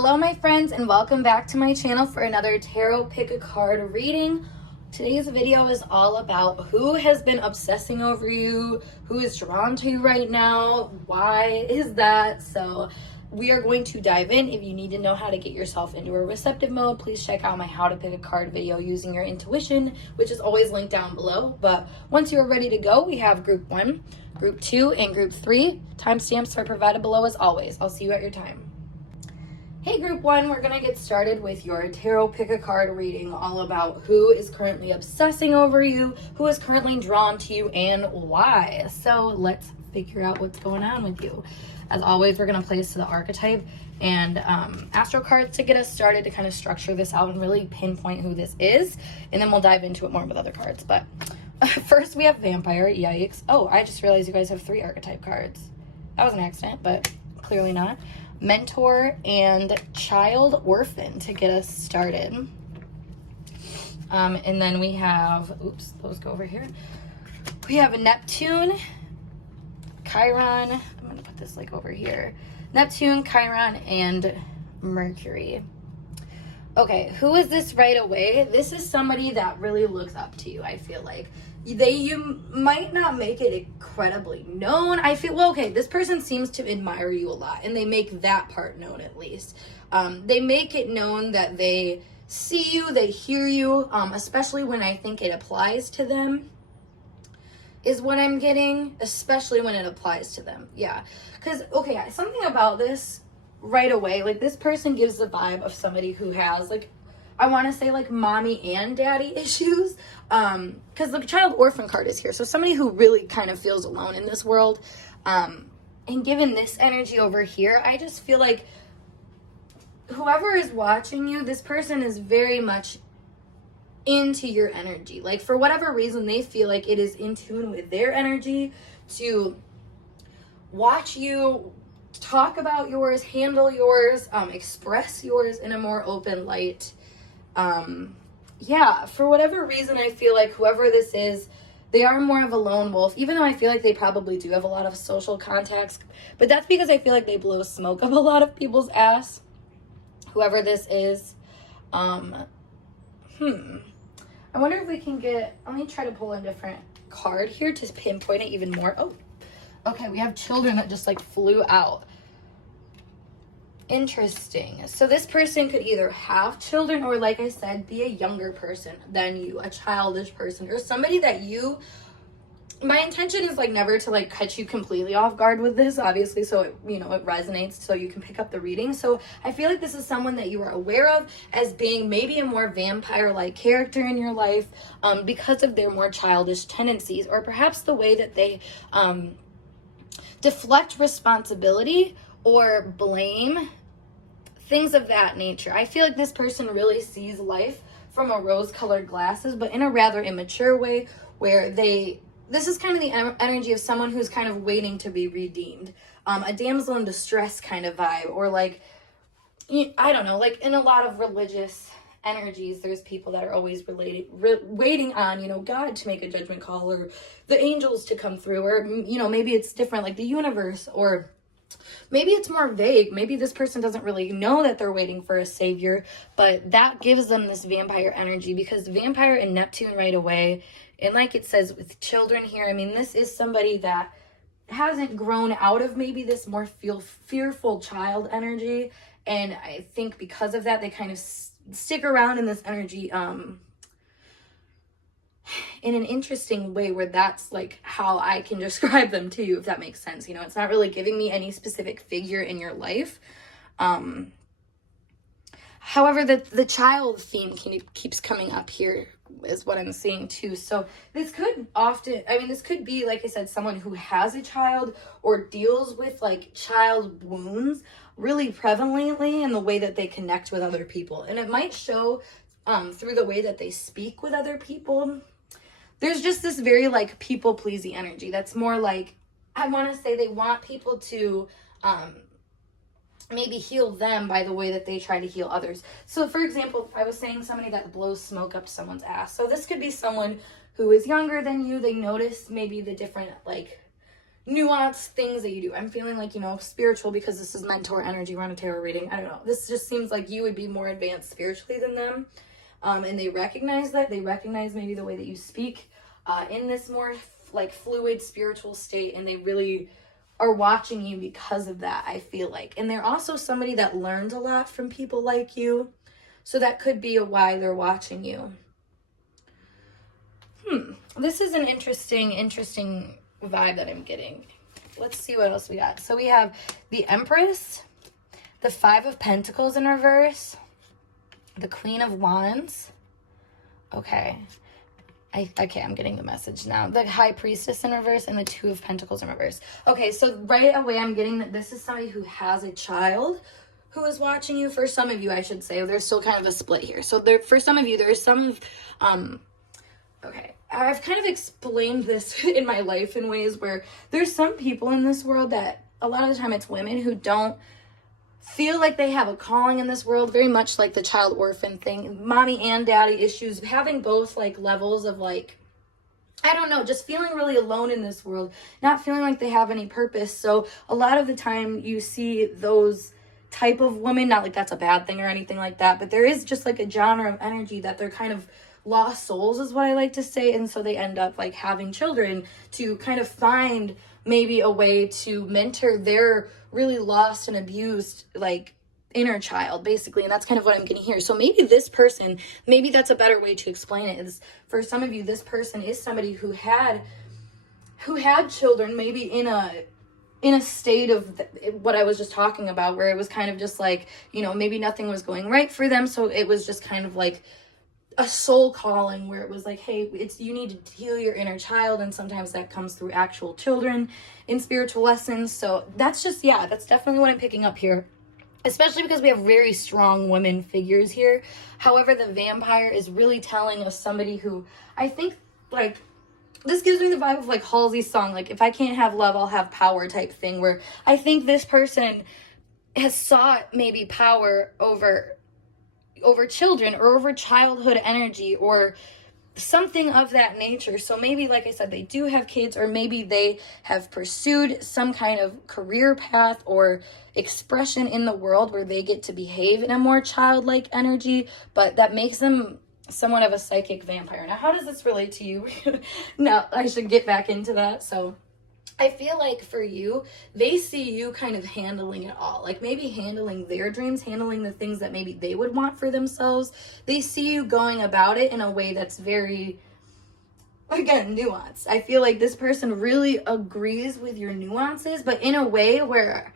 Hello my friends, and welcome back to my channel for another tarot pick a card reading. Today's video is all about who has been obsessing over you, who is drawn to you right now, why is that? So we are going to dive in. If you need to know how to get yourself into a receptive mode, please check out my how to pick a card video using your intuition, which is always linked down below. But once you're ready to go, we have group 1, group 2, and group 3. Timestamps are provided below as always. I'll see you at your time. Hey group 1, we're going to get started with your tarot pick a card reading all about who is currently obsessing over you, who is currently drawn to you, and why. So let's figure out what's going on with you. As always, we're going to place to the archetype and astro cards to get us started to kind of structure this out and really pinpoint who this is, and then we'll dive into it more with other cards. But first we have vampire. Yikes. Oh, I just realized you guys have 3 archetype cards. That was an accident, but clearly not. Mentor and child orphan to get us started. And then we have, oops, those go over here. We have a Neptune, Chiron. I'm going to put this like over here. Neptune, Chiron, and Mercury. Okay, who is this right away? This is somebody that really looks up to you, I feel like. You might not make it incredibly known. I feel, well, okay, this person seems to admire you a lot, and they make that part known at least. They make it known that they see you, they hear you, especially when I think it applies to them, is what I'm getting, especially when it applies to them. Yeah, because, okay, something about this right away, like this person gives the vibe of somebody who has, like, I want to say like mommy and daddy issues, because the child orphan card is here. So somebody who really kind of feels alone in this world. And given this energy over here, I just feel like whoever is watching you, this person is very much into your energy. Like for whatever reason, they feel like it is in tune with their energy to watch you, talk about yours, handle yours, express yours in a more open light. Yeah, for whatever reason, I feel like whoever this is, they are more of a lone wolf, even though I feel like they probably do have a lot of social contacts, but that's because I feel like they blow smoke up a lot of people's ass, whoever this is. I wonder if we can get, let me try to pull a different card here to pinpoint it even more. Oh, okay, we have children that just like flew out. Interesting. So this person could either have children or, like I said, be a younger person than you, a childish person, or somebody that you, my intention is like never to like cut you completely off guard with this, obviously, so it, you know, it resonates so you can pick up the reading. So I feel like this is someone that you are aware of as being maybe a more vampire-like character in your life, because of their more childish tendencies, or perhaps the way that they deflect responsibility or blame, things of that nature. I feel like this person really sees life from a rose-colored glasses, but in a rather immature way, where this is kind of the energy of someone who's kind of waiting to be redeemed. A damsel in distress kind of vibe, or like, I don't know, like in a lot of religious energies, there's people that are always waiting on, you know, God to make a judgment call, or the angels to come through, or, you know, maybe it's different, like the universe, or maybe it's more vague. Maybe this person doesn't really know that they're waiting for a savior, but that gives them this vampire energy, because vampire and Neptune right away, and like it says with children here, I mean, this is somebody that hasn't grown out of maybe this more fearful child energy, and I think because of that, they kind of stick around in this energy in an interesting way, where that's like how I can describe them to you, if that makes sense. You know, it's not really giving me any specific figure in your life. However, the child theme keeps coming up here is what I'm seeing too. So this could often, I mean, this could be, like I said, someone who has a child or deals with like child wounds really prevalently in the way that they connect with other people. And it might show through the way that they speak with other people. There's just this very like people-pleasing energy that's more like, I want to say they want people to maybe heal them by the way that they try to heal others. So for example, I was saying somebody that blows smoke up someone's ass. So this could be someone who is younger than you. They notice maybe the different like nuanced things that you do. I'm feeling like, you know, spiritual, because this is mentor energy. We're on a tarot reading. I don't know. This just seems like you would be more advanced spiritually than them. And they recognize that. They recognize maybe the way that you speak in this more like fluid spiritual state. And they really are watching you because of that, I feel like. And they're also somebody that learns a lot from people like you. So that could be a why they're watching you. This is an interesting vibe that I'm getting. Let's see what else we got. So we have the Empress, the Five of Pentacles in reverse, the Queen of Wands. Okay. I'm getting the message now. The High Priestess in reverse and the Two of Pentacles in reverse. Okay, so right away I'm getting that this is somebody who has a child who is watching you. For some of you, I should say. There's still kind of a split here. So there, for some of you, there's some of, okay, I've kind of explained this in my life in ways where there's some people in this world that a lot of the time it's women who don't feel like they have a calling in this world, very much like the child orphan thing, mommy and daddy issues, having both like levels of like, I don't know, just feeling really alone in this world, not feeling like they have any purpose. So a lot of the time you see those type of women, not like that's a bad thing or anything like that, but there is just like a genre of energy that they're kind of lost souls is what I like to say. And so they end up like having children to kind of find maybe a way to mentor their really lost and abused like inner child, basically. And that's kind of what I'm getting here. So maybe this person, maybe that's a better way to explain it, is for some of you, this person is somebody who had children, maybe in a state of what I was just talking about, where it was kind of just like, you know, maybe nothing was going right for them. So it was just kind of like a soul calling, where it was like, hey, you need to heal your inner child. And sometimes that comes through actual children in spiritual lessons. So that's just, yeah, that's definitely what I'm picking up here, especially because we have very strong women figures here. However, the vampire is really telling us somebody who, I think, like, this gives me the vibe of like Halsey's song, like, if I can't have love, I'll have power type thing, where I think this person has sought maybe power over children or over childhood energy or something of that nature. So maybe, like I said, they do have kids, or maybe they have pursued some kind of career path or expression in the world where they get to behave in a more childlike energy, but that makes them somewhat of a psychic vampire. Now, how does this relate to you? No, I should get back into that. So I feel like for you, they see you kind of handling it all. Like maybe handling their dreams, handling the things that maybe they would want for themselves. They see you going about it in a way that's very, again, nuanced. I feel like this person really agrees with your nuances, but in a way where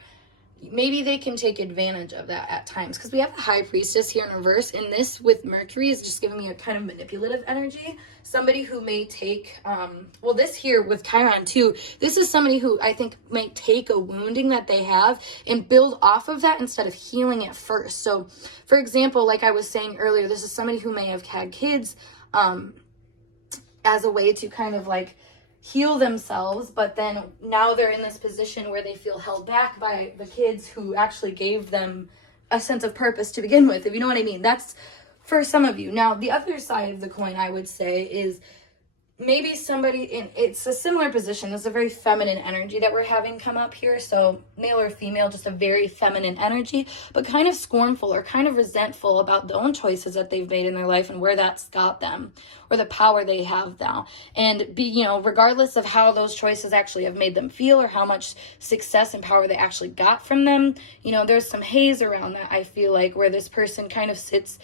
maybe they can take advantage of that at times. Because we have the High Priestess here in reverse, and this with Mercury is just giving me a kind of manipulative energy. Somebody who may take, well, this here with Chiron too, this is somebody who I think might take a wounding that they have and build off of that instead of healing it first. So, for example, like I was saying earlier, this is somebody who may have had kids as a way to kind of like heal themselves, but then now they're in this position where they feel held back by the kids who actually gave them a sense of purpose to begin with, if you know what I mean. That's for some of you. Now, the other side of the coin, I would say, is maybe somebody it's a similar position. It's a very feminine energy that we're having come up here. So male or female, just a very feminine energy, but kind of scornful or kind of resentful about the own choices that they've made in their life and where that's got them, or the power they have now. And regardless of how those choices actually have made them feel or how much success and power they actually got from them, there's some haze around that, I feel like, where this person kind of sits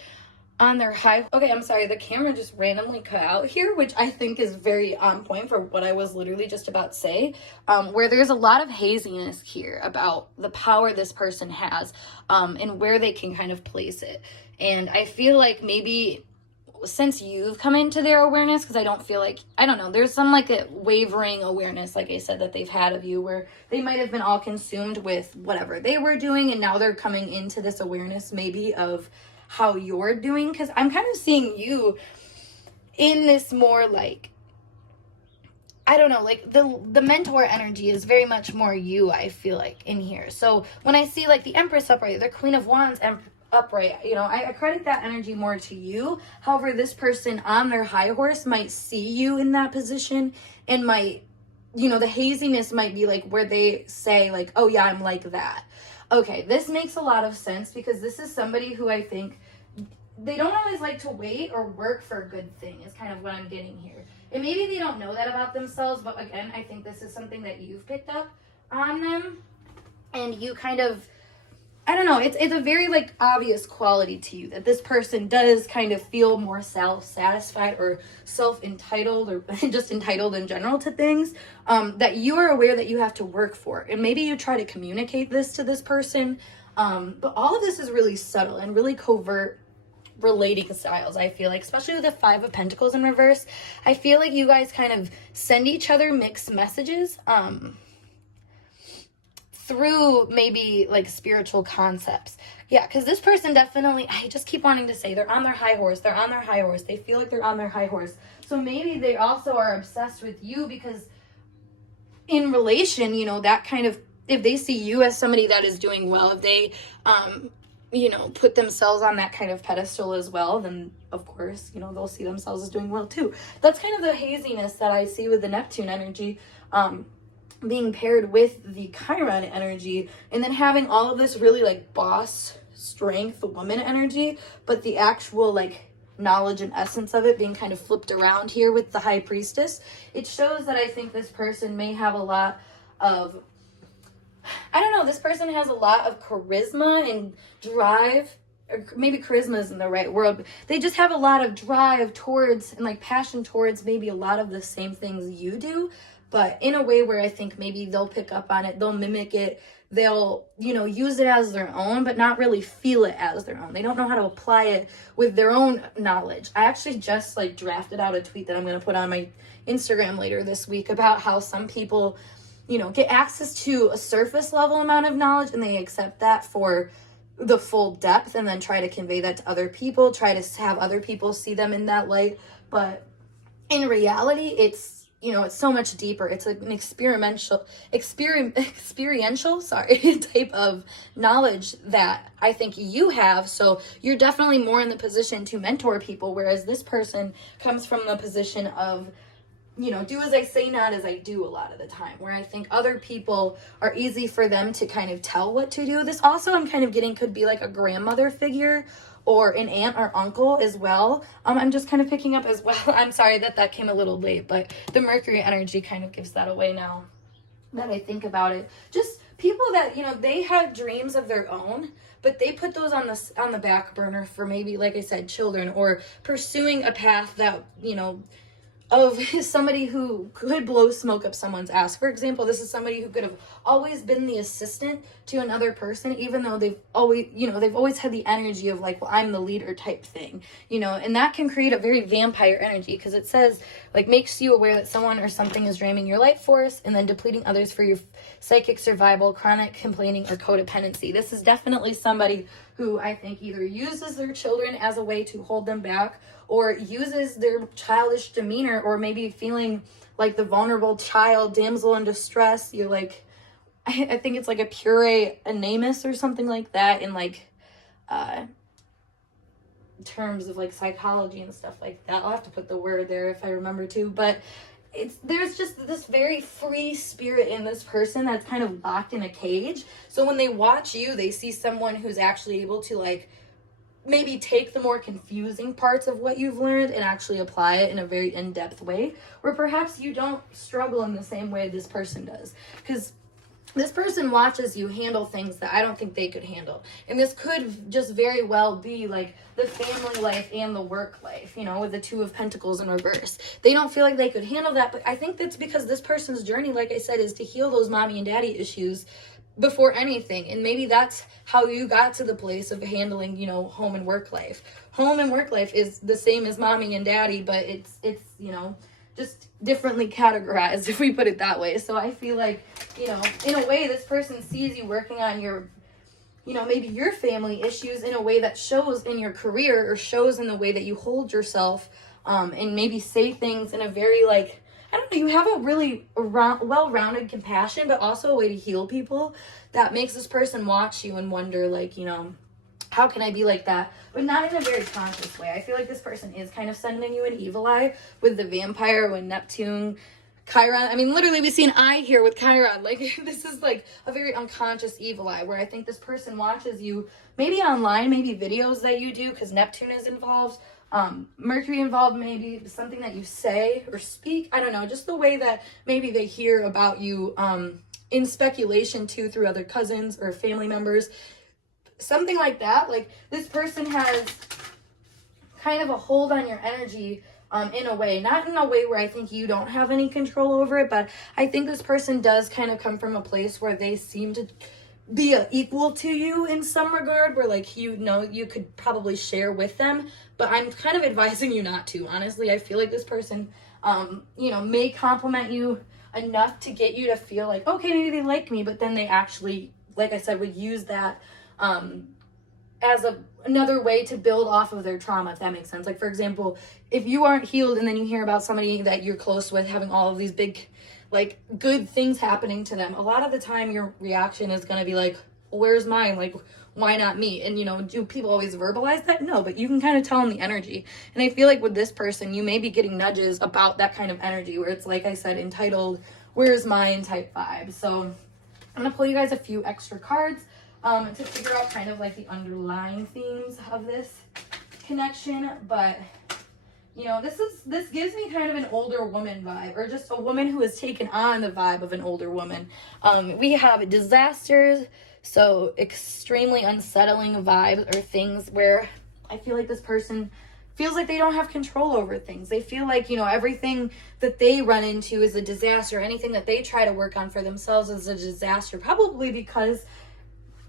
on their high. Okay, I'm sorry, the camera just randomly cut out here, which I think is very on point for what I was literally just about to say, where there's a lot of haziness here about the power this person has, and where they can kind of place it. And I feel like maybe since you've come into their awareness, because I don't know, there's some like a wavering awareness, like I said, that they've had of you, where they might have been all consumed with whatever they were doing, and now they're coming into this awareness maybe of how you're doing. Because I'm kind of seeing you in this more like, I don't know, like the mentor energy is very much more you, I feel like, in here. So when I see like the Empress upright, the Queen of Wands upright, I credit that energy more to you. However, this person on their high horse might see you in that position and might you know, the haziness might be like where they say like, oh yeah, I'm like that. Okay, this makes a lot of sense because this is somebody who I think they don't always like to wait or work for a good thing is kind of what I'm getting here. And maybe they don't know that about themselves, but again, I think this is something that you've picked up on them. And you kind of, I don't know, it's a very like obvious quality to you that this person does kind of feel more self-satisfied or self-entitled or just entitled in general to things, that you are aware that you have to work for. And maybe you try to communicate this to this person, but all of this is really subtle and really covert relating styles. I feel like, especially with the 5 of Pentacles in reverse, I feel like you guys kind of send each other mixed messages, through maybe like spiritual concepts. Yeah, because this person definitely, I just keep wanting to say they're on their high horse. They're on their high horse. They feel like they're on their high horse. So maybe they also are obsessed with you because in relation, you know, that kind of, if they see you as somebody that is doing well, if they, you know, put themselves on that kind of pedestal as well, then of course, you know, they'll see themselves as doing well too. That's kind of the haziness that I see with the Neptune energy, being paired with the Chiron energy, and then having all of this really like boss strength woman energy, but the actual like knowledge and essence of it being kind of flipped around here with the High Priestess. It shows that I think this person may have a lot of, I don't know, this person has a lot of charisma and drive, or maybe charisma isn't the right word, but they just have a lot of drive towards and like passion towards maybe a lot of the same things you do, but in a way where I think maybe they'll pick up on it, they'll mimic it, they'll, you know, use it as their own, but not really feel it as their own. They don't know how to apply it with their own knowledge. I actually just like drafted out a tweet that I'm going to put on my Instagram later this week about how some people, you know, get access to a surface level amount of knowledge and they accept that for the full depth and then try to convey that to other people, try to have other people see them in that light. But in reality, it's, you know, it's so much deeper. It's an experiential type of knowledge that I think you have. So you're definitely more in the position to mentor people, whereas this person comes from the position of, you know, do as I say, not as I do a lot of the time, where I think other people are easy for them to kind of tell what to do. This also I'm kind of getting could be like a grandmother figure or an aunt or uncle as well. I'm just kind of picking up as well. I'm sorry that came a little late, but the Mercury energy kind of gives that away now that I think about it. Just people that, you know, they have dreams of their own, but they put those on the back burner for maybe, like I said, children, or pursuing a path that, you know, of somebody who could blow smoke up someone's ass. For example, this is somebody who could have always been the assistant to another person, even though they've always had the energy of like, well, I'm the leader type thing, you know, and that can create a very vampire energy because it says like makes you aware that someone or something is draining your life force and then depleting others for your psychic survival, chronic complaining, or codependency. This is definitely somebody who I think either uses their children as a way to hold them back or uses their childish demeanor, or maybe feeling like the vulnerable child, damsel in distress. You're like, I think it's like a puree animus or something like that in like terms of like psychology and stuff like that. I'll have to put the word there if I remember to, but there's just this very free spirit in this person that's kind of locked in a cage. So when they watch you, they see someone who's actually able to like maybe take the more confusing parts of what you've learned and actually apply it in a very in-depth way, where perhaps you don't struggle in the same way this person does. Because this person watches you handle things that I don't think they could handle. And this could just very well be like the family life and the work life, you know, with the 2 of Pentacles in reverse. They don't feel like they could handle that, but I think that's because this person's journey, like I said, is to heal those mommy and daddy issues before anything. And maybe that's how you got to the place of handling, you know, home and work life. Home and work life is the same as mommy and daddy, but it's you know, just differently categorized, if we put it that way. So I feel like, you know, in a way, this person sees you working on your, you know, maybe your family issues in a way that shows in your career or shows in the way that you hold yourself, and maybe say things in a very like, I don't know, you have a really well-rounded compassion, but also a way to heal people that makes this person watch you and wonder, like, you know, how can I be like that? But not in a very conscious way. I feel like this person is kind of sending you an evil eye with the vampire, with Neptune, Chiron. I mean, literally we see an eye here with Chiron. Like, this is like a very unconscious evil eye where I think this person watches you maybe online, maybe videos that you do because Neptune is involved. Mercury involved, maybe something that you say or speak. I don't know, just the way that maybe they hear about you in speculation too through other cousins or family members. Something like that. Like, this person has kind of a hold on your energy in a way, not in a way where I think you don't have any control over it, but I think this person does kind of come from a place where they seem to be equal to you in some regard, where like, you know, you could probably share with them, but I'm kind of advising you not to. Honestly, I feel like this person, you know, may compliment you enough to get you to feel like, okay, maybe they like me, but then they actually, like I said, would use that as another way to build off of their trauma, if that makes sense. Like, for example, if you aren't healed and then you hear about somebody that you're close with having all of these big, like, good things happening to them, a lot of the time your reaction is going to be like, where's mine? Like, why not me? And, you know, do people always verbalize that? No, but you can kind of tell in the energy. And I feel like with this person, you may be getting nudges about that kind of energy where it's, like I said, entitled, where's mine type vibe. So I'm going to pull you guys a few extra cards to figure out kind of like the underlying themes of this connection. But, you know, this gives me kind of an older woman vibe, or just a woman who has taken on the vibe of an older woman. We have disasters, so extremely unsettling vibes, or things where I feel like this person feels like they don't have control over things. They feel like, you know, everything that they run into is a disaster. Anything that they try to work on for themselves is a disaster, probably because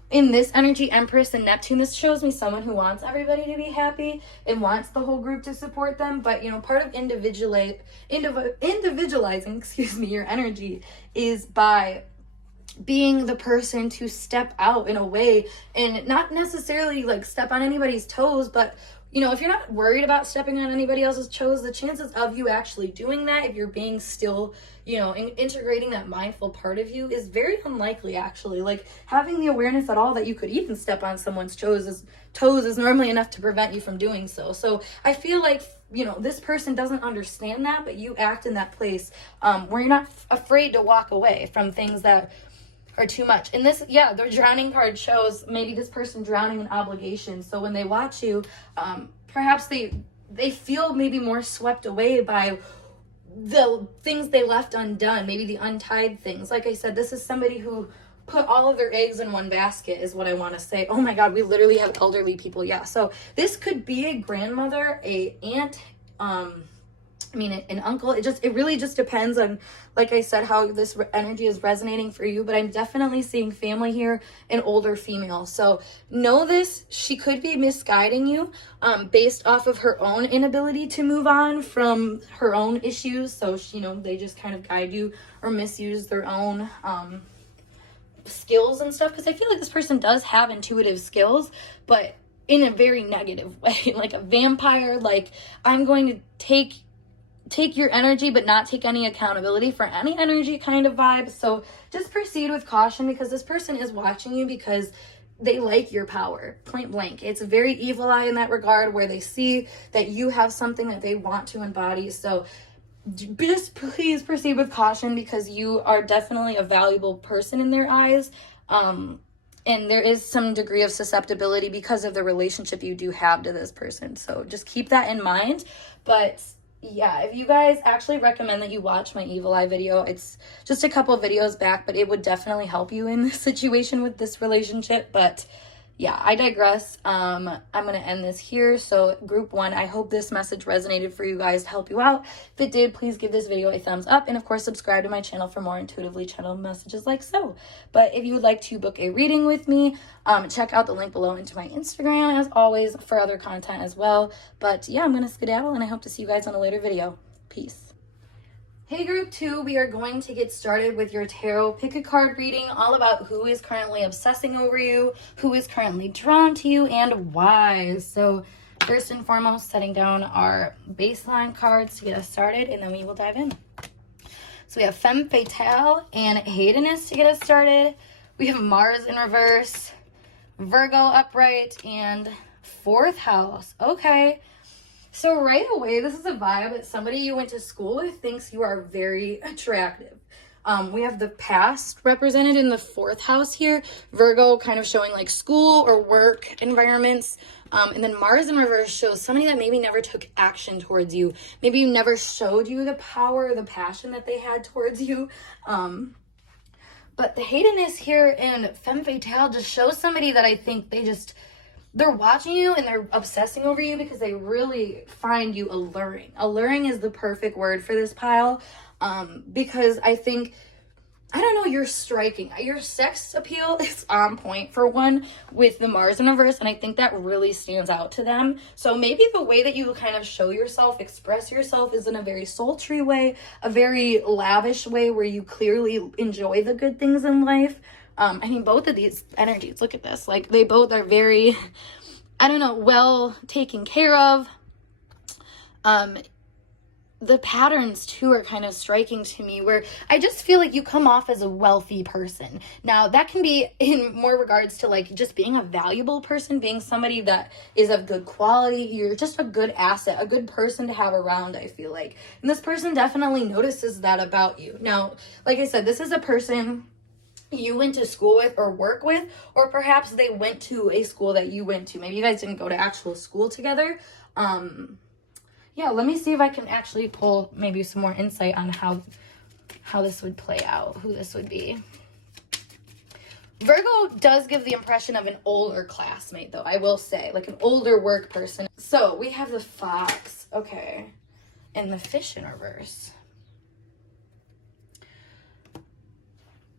in this energy, Empress and Neptune, this shows me someone who wants everybody to be happy and wants the whole group to support them. But, you know, part of individualizing, your energy is by being the person to step out in a way and not necessarily like step on anybody's toes, but, you know, if you're not worried about stepping on anybody else's toes, the chances of you actually doing that, if you're being still, you know, integrating that mindful part of you, is very unlikely, actually. Like, having the awareness at all that you could even step on someone's toes is normally enough to prevent you from doing so. So I feel like, you know, this person doesn't understand that, but you act in that place where you're not afraid to walk away from things that are too much. And this, yeah, the drowning card shows maybe this person drowning in obligation. So when they watch you, perhaps they feel maybe more swept away by the things they left undone, maybe the untied things. Like I said, this is somebody who put all of their eggs in one basket, is what I want to say. Oh my God, we literally have elderly people. Yeah, so this could be a grandmother, a aunt, an uncle. It really just depends on, like I said, how this energy is resonating for you. But I'm definitely seeing family here, an older female. So know this, she could be misguiding you based off of her own inability to move on from her own issues. So, you know, they just kind of guide you or misuse their own skills and stuff. Because I feel like this person does have intuitive skills, but in a very negative way. Like a vampire, like, I'm going to take your energy but not take any accountability for any energy kind of vibe. So just proceed with caution, because this person is watching you because they like your power, point blank. It's a very evil eye in that regard, where they see that you have something that they want to embody. So just please proceed with caution, because you are definitely a valuable person in their eyes. And there is some degree of susceptibility because of the relationship you do have to this person. So just keep that in mind. But yeah, if you guys, actually recommend that you watch my evil eye video. It's just a couple videos back, but it would definitely help you in this situation with this relationship. But yeah, I digress. I'm going to end this here. So group 1, I hope this message resonated for you guys to help you out. If it did, please give this video a thumbs up. And of course, subscribe to my channel for more intuitively channeled messages like so. But if you would like to book a reading with me, check out the link below into my Instagram, as always, for other content as well. But yeah, I'm going to skedaddle, and I hope to see you guys on a later video. Peace. Hey group 2, we are going to get started with your tarot pick a card reading, all about who is currently obsessing over you, who is currently drawn to you, and why. So first and foremost, setting down our baseline cards to get us started, and then we will dive in. So we have Femme Fatale and Hedonist to get us started. We have Mars in reverse, Virgo upright, and 4th house. Okay. So right away, this is a vibe that somebody you went to school with thinks you are very attractive. We have the past represented in the 4th house here. Virgo kind of showing like school or work environments. And then Mars in reverse shows somebody that maybe never took action towards you. Maybe you never showed you the power, the passion that they had towards you. But the hatedness here in Femme Fatale just shows somebody that I think they're watching you and they're obsessing over you because they really find you alluring. Alluring is the perfect word for this pile. Because I think, I don't know, you're striking. Your sex appeal is on point for one with the Mars in reverse, and I think that really stands out to them. So maybe the way that you kind of show yourself, express yourself, is in a very sultry way, a very lavish way where you clearly enjoy the good things in life. I mean, both of these energies, look at this, like they both are very, I don't know, well taken care of. The patterns too are kind of striking to me, where I just feel like you come off as a wealthy person. Now that can be in more regards to like just being a valuable person, being somebody that is of good quality. You're just a good asset, a good person to have around, I feel like. And this person definitely notices that about you. Now, like I said, this is a person you went to school with or work with, or perhaps they went to a school that you went to. Maybe you guys didn't go to actual school together. Yeah, let me see if I can actually pull maybe some more insight on how this would play out, who this would be. Virgo does give the impression of an older classmate, though, I will say, like an older work person. So we have the Fox, okay, and the Fish in reverse.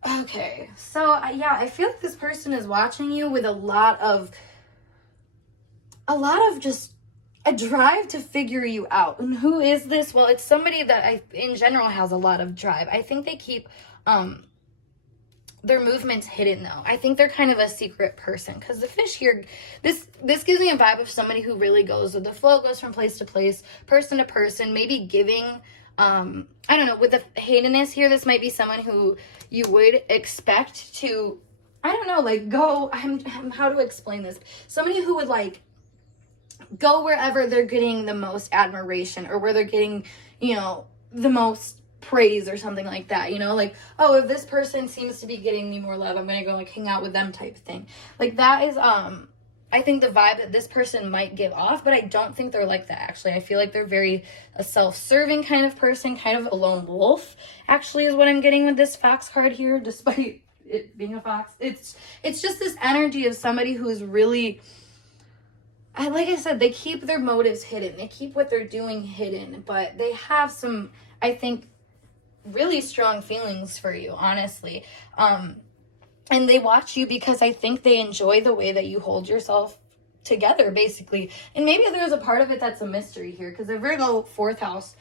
Okay, so yeah, I feel like this person is watching you with a lot of just a drive to figure you out. And who is this? Well, it's somebody that in general has a lot of drive. I think they keep their movements hidden, though. I think they're kind of a secret person, because the Fish here, this gives me a vibe of somebody who really goes with the flow, goes from place to place, person to person, maybe giving. I don't know, with the hatedness here, this might be someone who you would expect to, I don't know, like go, how to explain this? Somebody who would like go wherever they're getting the most admiration, or where they're getting, you know, the most praise or something like that, you know, like, oh, if this person seems to be getting me more love, I'm gonna go like hang out with them type thing. Like that is I think the vibe that this person might give off, but I don't think they're like that, actually. I feel like they're very a self-serving kind of person, kind of a lone wolf, actually, is what I'm getting with this Fox card here, despite it being a fox. It's just this energy of somebody who's really, like I said, they keep their motives hidden. They keep what they're doing hidden, but they have some, I think, really strong feelings for you, honestly. And they watch you because I think they enjoy the way that you hold yourself together, basically. And maybe there's a part of it that's a mystery here, because the Virgo 4th house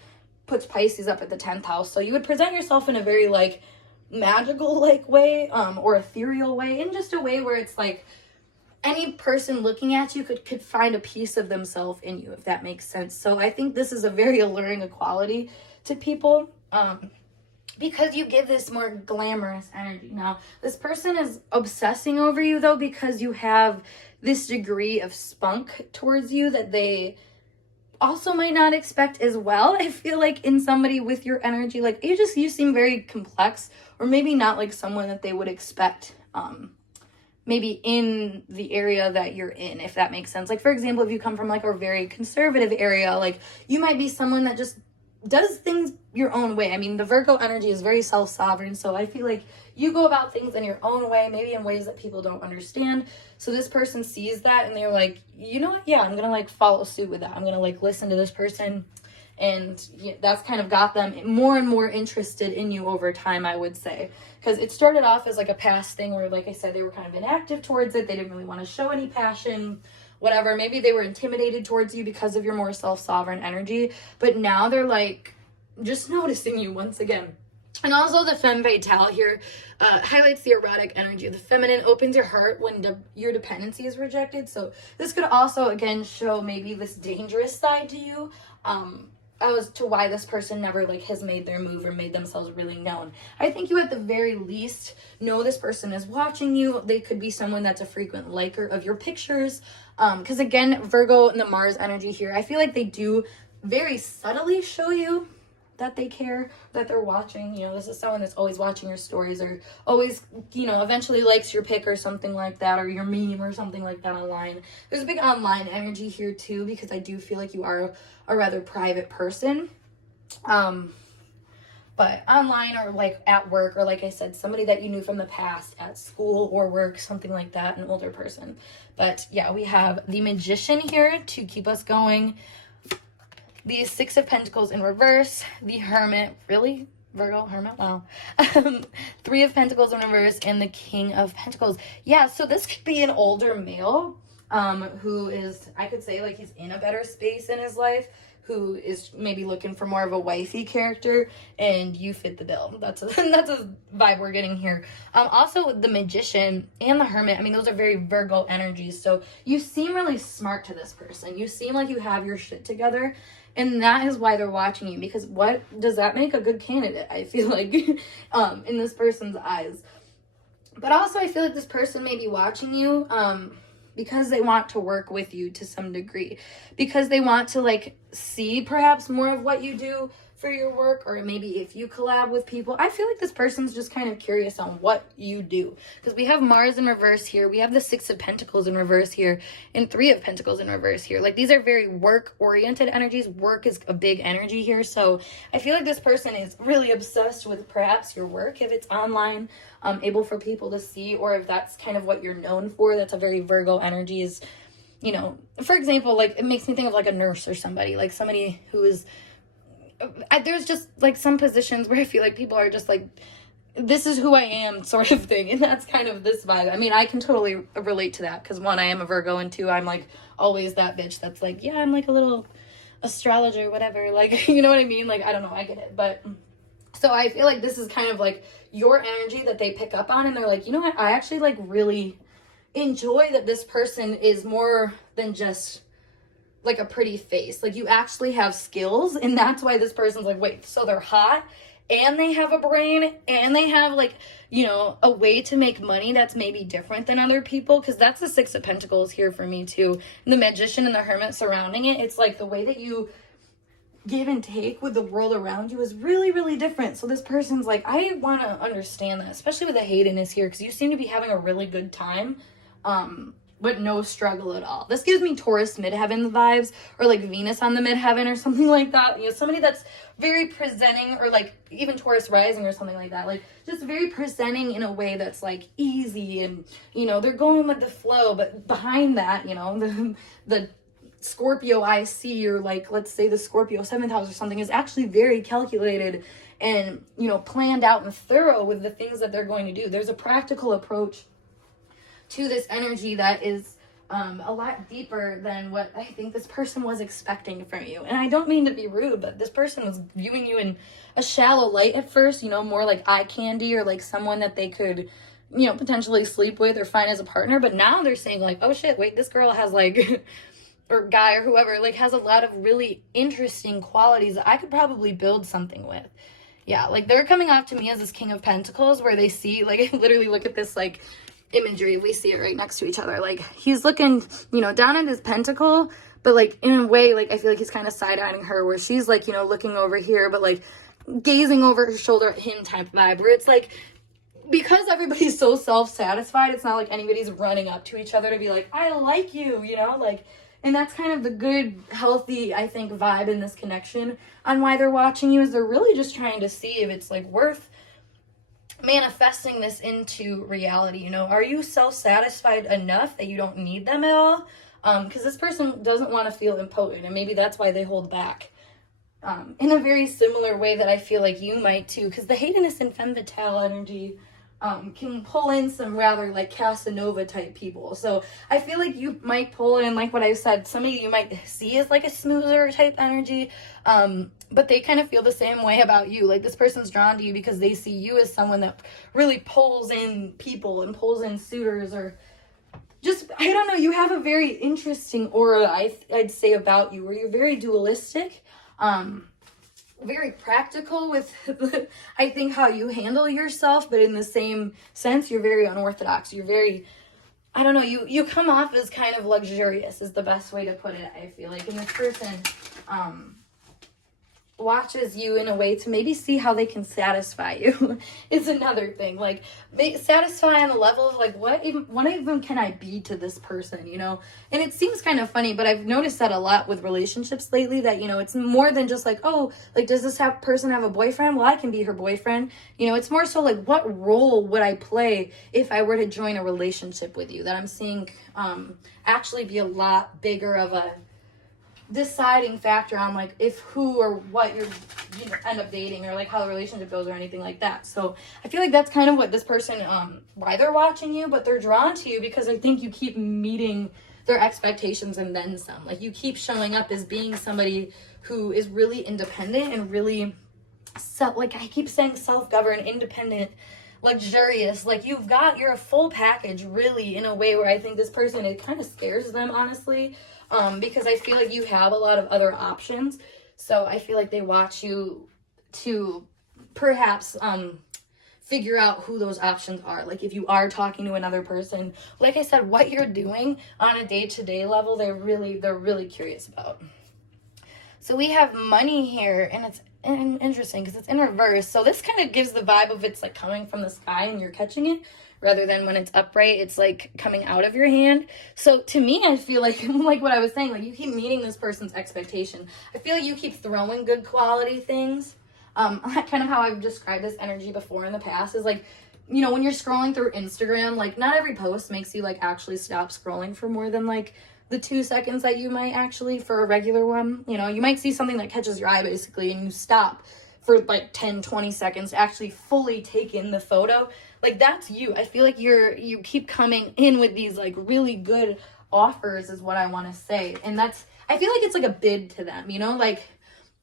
puts Pisces up at the 10th house. So you would present yourself in a very, like, magical, like, way, or ethereal way, in just a way where it's, like, any person looking at you could find a piece of themselves in you, if that makes sense. So I think this is a very alluring quality to people. Because you give this more glamorous energy. Now, this person is obsessing over you, though, because you have this degree of spunk towards you that they also might not expect as well. I feel like in somebody with your energy, like, you seem very complex, or maybe not like someone that they would expect, maybe in the area that you're in, if that makes sense. Like, for example, if you come from like a very conservative area, like, you might be someone that just does things your own way. I mean, the Virgo energy is very self-sovereign, so I feel like you go about things in your own way, maybe in ways that people don't understand. So this person sees that and they're like, you know what? Yeah, I'm gonna like follow suit with that. I'm gonna like listen to this person, and that's kind of got them more and more interested in you over time, I would say. Because it started off as like a past thing where, like I said, they were kind of inactive towards it. They didn't really want to show any passion, whatever. Maybe they were intimidated towards you because of your more self-sovereign energy, but now they're like just noticing you once again. And also the Femme Fatale here highlights the erotic energy of the feminine, opens your heart when your dependency is rejected. So this could also, again, show maybe this dangerous side to you, as to why this person never like has made their move or made themselves really known. I think you at the very least know this person is watching you. They could be someone that's a frequent liker of your pictures. Because again, Virgo and the Mars energy here, I feel like they do very subtly show you that they care, that they're watching. You know, this is someone that's always watching your stories, or always, you know, eventually likes your pic or something like that, or your meme or something like that online. There's a big online energy here too, because I do feel like you are a rather private person. But online, or like at work, or like I said, somebody that you knew from the past at school or work, something like that, an older person. But yeah, we have the Magician here to keep us going. The Six of Pentacles in reverse. The Hermit. Really? Virgo? Hermit? Wow. Three of Pentacles in reverse. And the King of Pentacles. Yeah, so this could be an older male who is, I could say, like, he's in a better space in his life, who is maybe looking for more of a wifey character, and you fit the bill. That's a vibe we're getting here. Also, the Magician and the Hermit, I mean, those are very Virgo energies, so you seem really smart to this person. You seem like you have your shit together, and that is why they're watching you, because what does that make a good candidate, I feel like, in this person's eyes. But also, I feel like this person may be watching you, because they want to work with you to some degree, because they want to like see perhaps more of what you do for your work, or maybe if you collab with people. I feel like this person's just kind of curious on what you do, because we have Mars in reverse here, we have the Six of Pentacles in reverse here, and Three of Pentacles in reverse here. Like, these are very work oriented energies. Work is a big energy here, so I feel like this person is really obsessed with perhaps your work, if it's online, able for people to see, or if that's kind of what you're known for. That's a very Virgo energy, is, you know, for example, like, it makes me think of like a nurse or somebody who is, there's just like some positions where I feel like people are just like, this is who I am sort of thing, and that's kind of this vibe. I mean, I can totally relate to that, because one, I am a Virgo, and two, I'm like always that bitch that's like, yeah, I'm like a little astrologer, whatever, like, you know what I mean? Like, I don't know, I get it. But so I feel like this is kind of like your energy that they pick up on, and they're like, you know what, I actually like really enjoy that this person is more than just like a pretty face. Like, you actually have skills, and that's why this person's like, wait, so they're hot, and they have a brain, and they have like, you know, a way to make money that's maybe different than other people, because that's the Six of Pentacles here for me too. And the Magician and the Hermit surrounding it, it's like the way that you give and take with the world around you is really, really different. So this person's like, I want to understand that, especially with the Hayden is here, because you seem to be having a really good time, but no struggle at all. This gives me Taurus midheaven vibes, or like Venus on the midheaven or something like that. You know, somebody that's very presenting, or like even Taurus rising or something like that. Like, just very presenting in a way that's like easy, and, you know, they're going with the flow. But behind that, you know, the Scorpio IC, or like, let's say the Scorpio 7th house or something, is actually very calculated and, you know, planned out and thorough with the things that they're going to do. There's a practical approach to this energy that is a lot deeper than what I think this person was expecting from you. And I don't mean to be rude, but this person was viewing you in a shallow light at first, you know, more like eye candy, or like someone that they could, you know, potentially sleep with or find as a partner. But now they're saying like, oh shit, wait, this girl has like, or guy or whoever, like, has a lot of really interesting qualities that I could probably build something with. Yeah, like, they're coming off to me as this King of Pentacles, where they see, like, literally look at this, like, imagery. We see it right next to each other. Like, he's looking, you know, down at his pentacle, but like in a way, like, I feel like he's kind of side-eyeing her, where she's like, you know, looking over here, but like gazing over her shoulder at him type vibe, where it's like, because everybody's so self-satisfied, it's not like anybody's running up to each other to be like, I like you, you know, like, and that's kind of the good, healthy, I think, vibe in this connection on why they're watching you, is they're really just trying to see if it's like worth manifesting this into reality. You know, are you self-satisfied enough that you don't need them at all? Because this person doesn't want to feel impotent, and maybe that's why they hold back, in a very similar way that I feel like you might too, because the Haydenist and Femme Fatale energy can pull in some rather like Casanova type people. So I feel like you might pull in, like what I said, somebody you might see as like a smoother type energy, but they kind of feel the same way about you. Like, this person's drawn to you because they see you as someone that really pulls in people and pulls in suitors, or just, I don't know, you have a very interesting aura, I'd say, about you, where you're very dualistic, very practical with, I think, how you handle yourself, but in the same sense, you're very unorthodox. You're very, I don't know, you come off as kind of luxurious is the best way to put it, I feel like. And this person watches you in a way to maybe see how they can satisfy you is another thing. Like, satisfy on the level of like, what even can I be to this person, you know? And it seems kind of funny, but I've noticed that a lot with relationships lately, that, you know, it's more than just like, oh, like, does this person have a boyfriend? Well, I can be her boyfriend. You know, it's more so like, what role would I play if I were to join a relationship with you? That I'm seeing actually be a lot bigger of a deciding factor on like if who or what you end up dating, or like how the relationship goes, or anything like that. So I feel like that's kind of what this person, why they're watching you, but they're drawn to you because I think you keep meeting their expectations and then some. Like, you keep showing up as being somebody who is really independent and really like I keep saying, self-governed, independent, luxurious. Like, you're a full package, really, in a way where I think this person, it kind of scares them, honestly. Because I feel like you have a lot of other options. So I feel like they watch you to perhaps figure out who those options are. Like, if you are talking to another person, like I said, what you're doing on a day-to-day level, they're really curious about. So we have money here, and it's interesting because it's in reverse. So this kind of gives the vibe of it's like coming from the sky and you're catching it, rather than when it's upright, it's like coming out of your hand. So to me, I feel like, like what I was saying, like, you keep meeting this person's expectation. I feel like you keep throwing good quality things. Kind of how I've described this energy before in the past is like, you know, when you're scrolling through Instagram, like, not every post makes you like actually stop scrolling for more than like the 2 seconds that you might actually for a regular one. You know, you might see something that catches your eye basically, and you stop for like 10-20 seconds to actually fully take in the photo. Like, that's you. I feel like you keep coming in with these like really good offers is what I want to say. And that's, I feel like it's like a bid to them, you know, like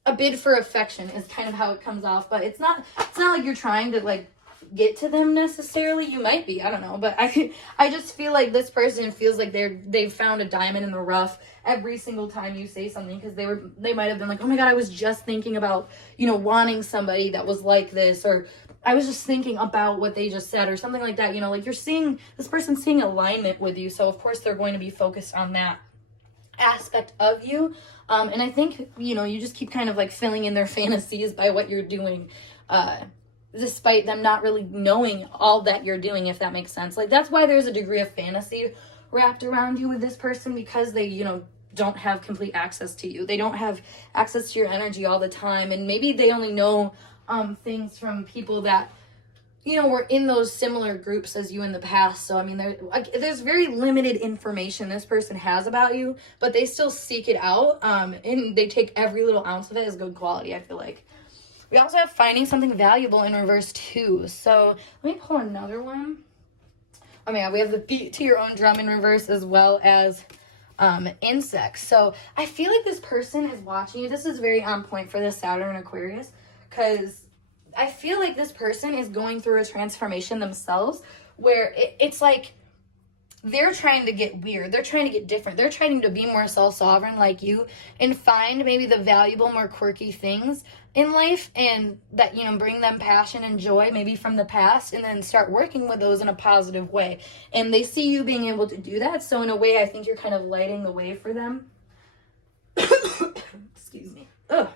a bid for affection is kind of how it comes off. But it's not like you're trying to like get to them necessarily. You might be, I don't know, but I just feel like this person feels like they've found a diamond in the rough every single time you say something, because they might have been like, oh my god, I was just thinking about, you know, wanting somebody that was like this, or I was just thinking about what they just said, or something like that. You know, like, you're seeing this person seeing alignment with you, so of course they're going to be focused on that aspect of you. And I think, you know, you just keep kind of like filling in their fantasies by what you're doing, despite them not really knowing all that you're doing, if that makes sense. Like, that's why there's a degree of fantasy wrapped around you with this person, because they, you know, don't have complete access to you. They don't have access to your energy all the time, and maybe they only know things from people that, you know, were in those similar groups as you in the past. So I mean, there's very limited information this person has about you, but they still seek it out, and they take every little ounce of it as good quality, I feel like. We also have finding something valuable in reverse too. So let me pull another one. Oh my god, we have the beat to your own drum in reverse, as well as insects. So I feel like this person is watching you. This is very on point for this Saturn Aquarius, because I feel like this person is going through a transformation themselves, where it's like they're trying to get weird. They're trying to get different. They're trying to be more self-sovereign like you, and find maybe the valuable, more quirky things in life, and that, you know, bring them passion and joy maybe from the past, and then start working with those in a positive way. And they see you being able to do that. So in a way, I think you're kind of lighting the way for them. Excuse me. Ugh.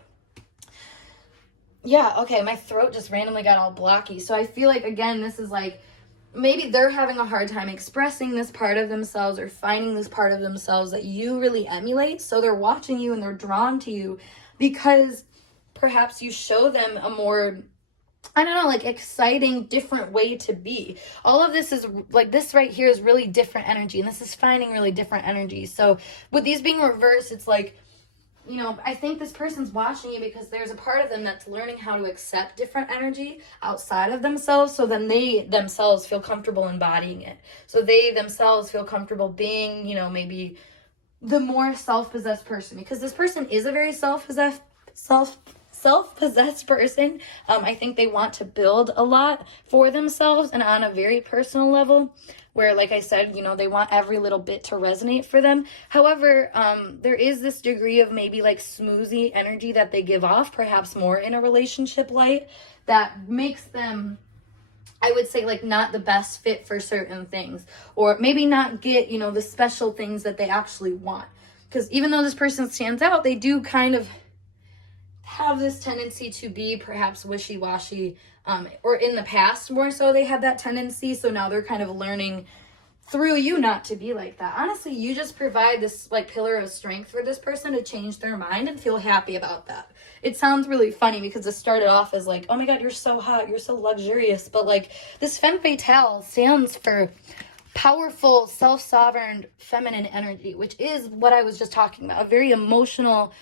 Yeah, okay, my throat just randomly got all blocky. So I feel like, again, this is like, maybe they're having a hard time expressing this part of themselves, or finding this part of themselves that you really emulate. So they're watching you and they're drawn to you because perhaps you show them a more, I don't know, like, exciting, different way to be. All of this is, like, this right here is really different energy, and this is finding really different energy. So with these being reversed, it's like, you know, I think this person's watching you because there's a part of them that's learning how to accept different energy outside of themselves, so then they themselves feel comfortable embodying it. So they themselves feel comfortable being, you know, maybe the more self-possessed person, because this person is a very self-possessed person. I think they want to build a lot for themselves and on a very personal level. where, like I said, you know, they want every little bit to resonate for them. However, there is this degree of maybe like smoothie energy that they give off, perhaps more in a relationship light, that makes them, I would say, like, not the best fit for certain things, or maybe not get, you know, the special things that they actually want. Because even though this person stands out, they do kind of have this tendency to be perhaps wishy-washy, or in the past more so they had that tendency, so now they're kind of learning through you not to be like that. Honestly, you just provide this like pillar of strength for this person to change their mind and feel happy about that. It sounds really funny because it started off as like, oh my god, you're so hot, you're so luxurious, but like this femme fatale stands for powerful, self-sovereign, feminine energy, which is what I was just talking about, a very emotional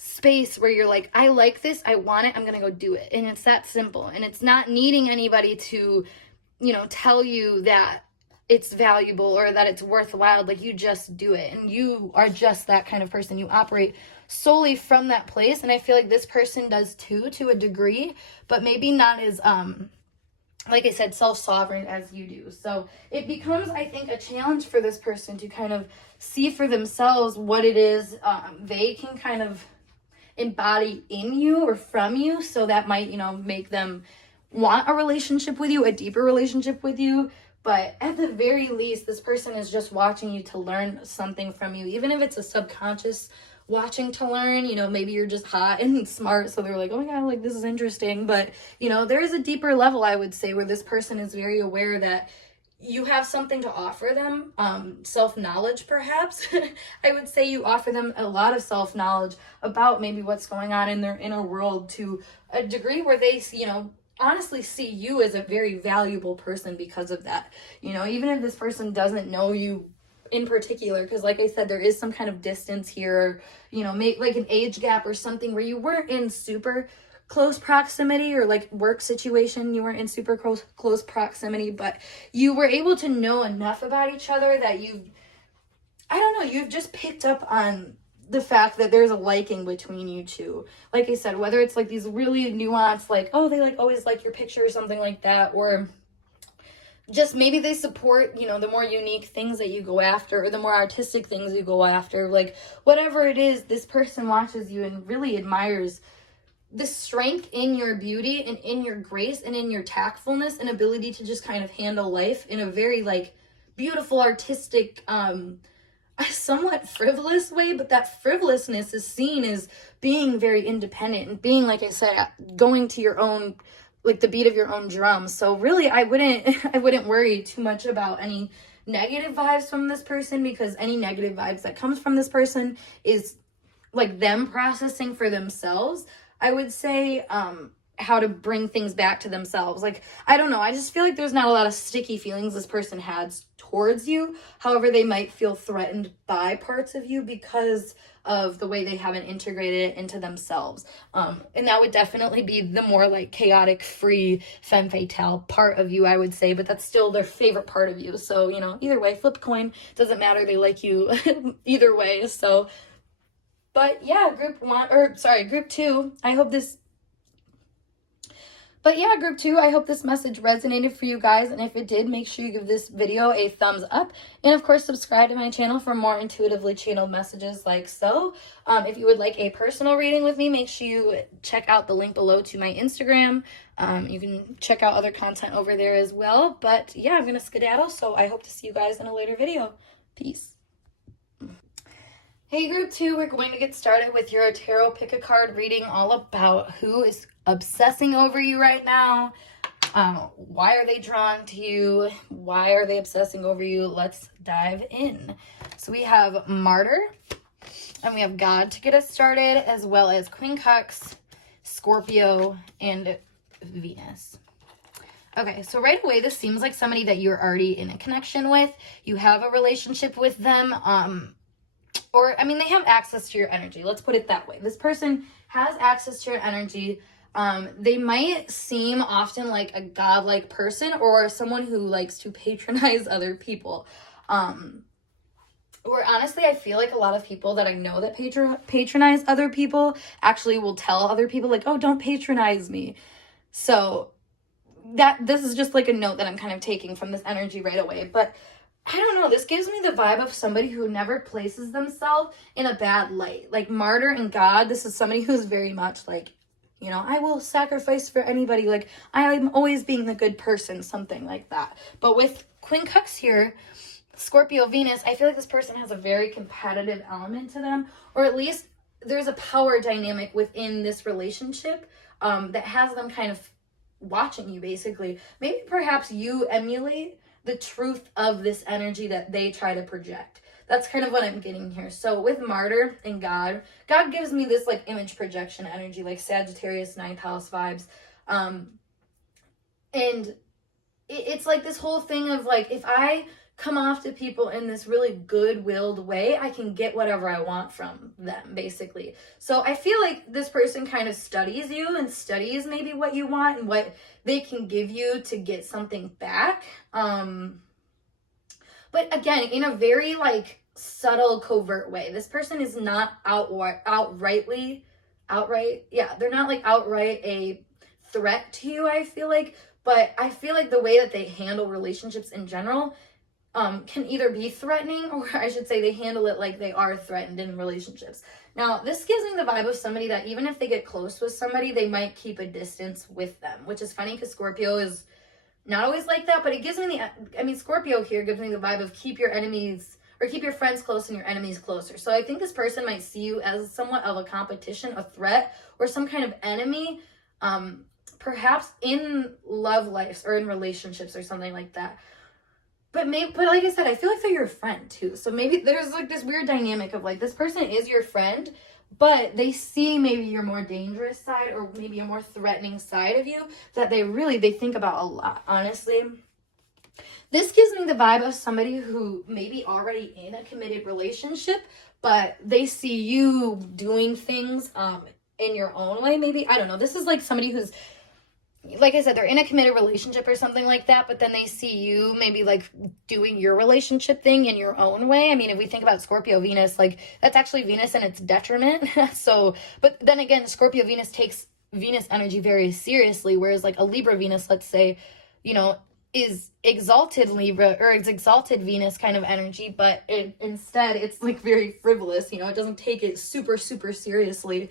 space where you're like, I like this, I want it, I'm gonna go do it. And it's that simple. And it's not needing anybody to, you know, tell you that it's valuable or that it's worthwhile. Like, you just do it, and you are just that kind of person. You operate solely from that place, and I feel like this person does too, to a degree, but maybe not as like I said, self-sovereign as you do. So it becomes, I think, a challenge for this person to kind of see for themselves what it is they can kind of embody in you or from you. So that might, you know, make them want a relationship with you, a deeper relationship with you. But at the very least, this person is just watching you to learn something from you, even if it's a subconscious watching to learn. You know, maybe you're just hot and smart, so they're like, oh my god, like, this is interesting. But, you know, there is a deeper level, I would say, where this person is very aware that you have something to offer them, self-knowledge perhaps. I would say you offer them a lot of self-knowledge about maybe what's going on in their inner world, to a degree where they, you know, honestly see you as a very valuable person because of that. You know, even if this person doesn't know you in particular, because like I said, there is some kind of distance here, you know, make like an age gap or something where you weren't in super close proximity, or like work situation, you weren't in super close proximity, but you were able to know enough about each other that you've just picked up on the fact that there's a liking between you two. Like I said, whether it's like these really nuanced, like, oh, they like always like your picture or something like that, or just maybe they support, you know, the more unique things that you go after, or the more artistic things you go after. Like, whatever it is, this person watches you and really admires the strength in your beauty and in your grace and in your tactfulness and ability to just kind of handle life in a very like beautiful, artistic, somewhat frivolous way. But that frivolousness is seen as being very independent and being, like I said, going to your own, like the beat of your own drum. So really, I wouldn't worry too much about any negative vibes from this person, because any negative vibes that comes from this person is like them processing for themselves, I would say, how to bring things back to themselves. Like, I don't know, I just feel like there's not a lot of sticky feelings this person has towards you. However, they might feel threatened by parts of you because of the way they haven't integrated it into themselves. And that would definitely be the more like chaotic, free, femme fatale part of you, I would say, but that's still their favorite part of you. So, you know, either way, flip a coin, doesn't matter, they like you either way. So, but yeah, group two, I hope this message resonated for you guys. And if it did, make sure you give this video a thumbs up. And of course, subscribe to my channel for more intuitively channeled messages like so. If you would like a personal reading with me, make sure you check out the link below to my Instagram. You can check out other content over there as well. But yeah, I'm going to skedaddle. So I hope to see you guys in a later video. Peace. Hey group 2, we're going to get started with your tarot pick a card reading all about who is obsessing over you right now. Why are they drawn to you? Why are they obsessing over you? Let's dive in. So we have Martyr, and we have God to get us started, as well as Queen Cucks, Scorpio, and Venus. Okay, so right away, this seems like somebody that you're already in a connection with. You have a relationship with them, or, I mean, they have access to your energy. Let's put it that way. This person has access to your energy. They might seem often like a godlike person, or someone who likes to patronize other people. Or honestly, I feel like a lot of people that I know that patronize other people actually will tell other people like, oh, don't patronize me. So this is just like a note that I'm kind of taking from this energy right away. But I don't know, this gives me the vibe of somebody who never places themselves in a bad light. Like martyr and God, this is somebody who's very much like, you know, I will sacrifice for anybody. Like, I'm always being the good person, something like that. But with Queen Cups here, Scorpio Venus, I feel like this person has a very competitive element to them, or at least there's a power dynamic within this relationship that has them kind of watching you, basically. Maybe perhaps you emulate the truth of this energy that they try to project. That's kind of what I'm getting here. So with martyr and God gives me this like image projection energy, like Sagittarius 9th house vibes. And it's like this whole thing of like, if I come off to people in this really good-willed way, I can get whatever I want from them, basically. So I feel like this person kind of studies you and studies maybe what you want and what they can give you to get something back. But again, in a very like subtle, covert way. This person is not outright, they're not like outright a threat to you, I feel like. But I feel like the way that they handle relationships in general can either be threatening, or I should say they handle it like they are threatened in relationships. Now, this gives me the vibe of somebody that even if they get close with somebody, they might keep a distance with them, which is funny because Scorpio is not always like that, but it gives me Scorpio here gives me the vibe of keep your friends close and your enemies closer. So I think this person might see you as somewhat of a competition, a threat, or some kind of enemy, perhaps in love lives or in relationships or something like that. But like I said, I feel like they're your friend too. So maybe there's like this weird dynamic of like, this person is your friend, but they see maybe your more dangerous side or maybe a more threatening side of you that they think about a lot, honestly. This gives me the vibe of somebody who may be already in a committed relationship, but they see you doing things in your own way, maybe. I don't know. This is like somebody who's, like I said, they're in a committed relationship or something like that, but then they see you maybe like doing your relationship thing in your own way. I mean, if we think about Scorpio Venus, like that's actually Venus and its detriment. So, but then again, Scorpio Venus takes Venus energy very seriously, whereas like a Libra Venus, let's say, you know, is exalted Libra or it's exalted Venus kind of energy, but instead it's like very frivolous, you know, it doesn't take it super, super seriously.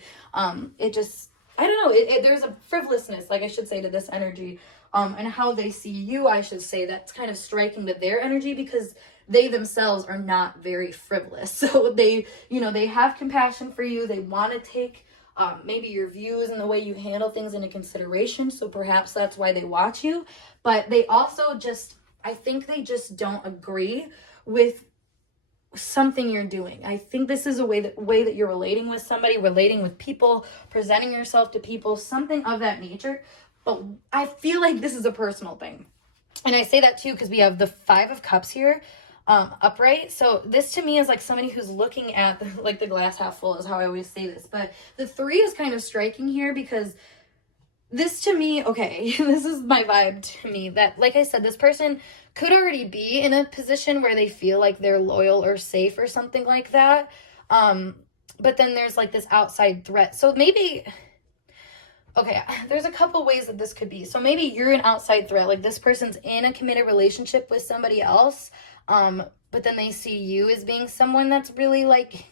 It just, I don't know, there's a frivolousness, like I should say, to this energy, and how they see you, I should say, that's kind of striking to their energy because they themselves are not very frivolous. So they, you know, they have compassion for you. They want to take maybe your views and the way you handle things into consideration. So perhaps that's why they watch you. But they also just, I think they just don't agree with something you're doing. I think this is a way that you're relating with somebody, relating with people, presenting yourself to people, something of that nature. But I feel like this is a personal thing. And I say that too because we have the 5 of Cups here upright. So this to me is like somebody who's looking at the glass half full is how I always say this. But the 3 is kind of striking here because this to me, okay, this is my vibe to me that, like I said, this person could already be in a position where they feel like they're loyal or safe or something like that. But then there's like this outside threat. So maybe, okay, there's a couple ways that this could be. So maybe you're an outside threat. Like this person's in a committed relationship with somebody else. But then they see you as being someone that's really like,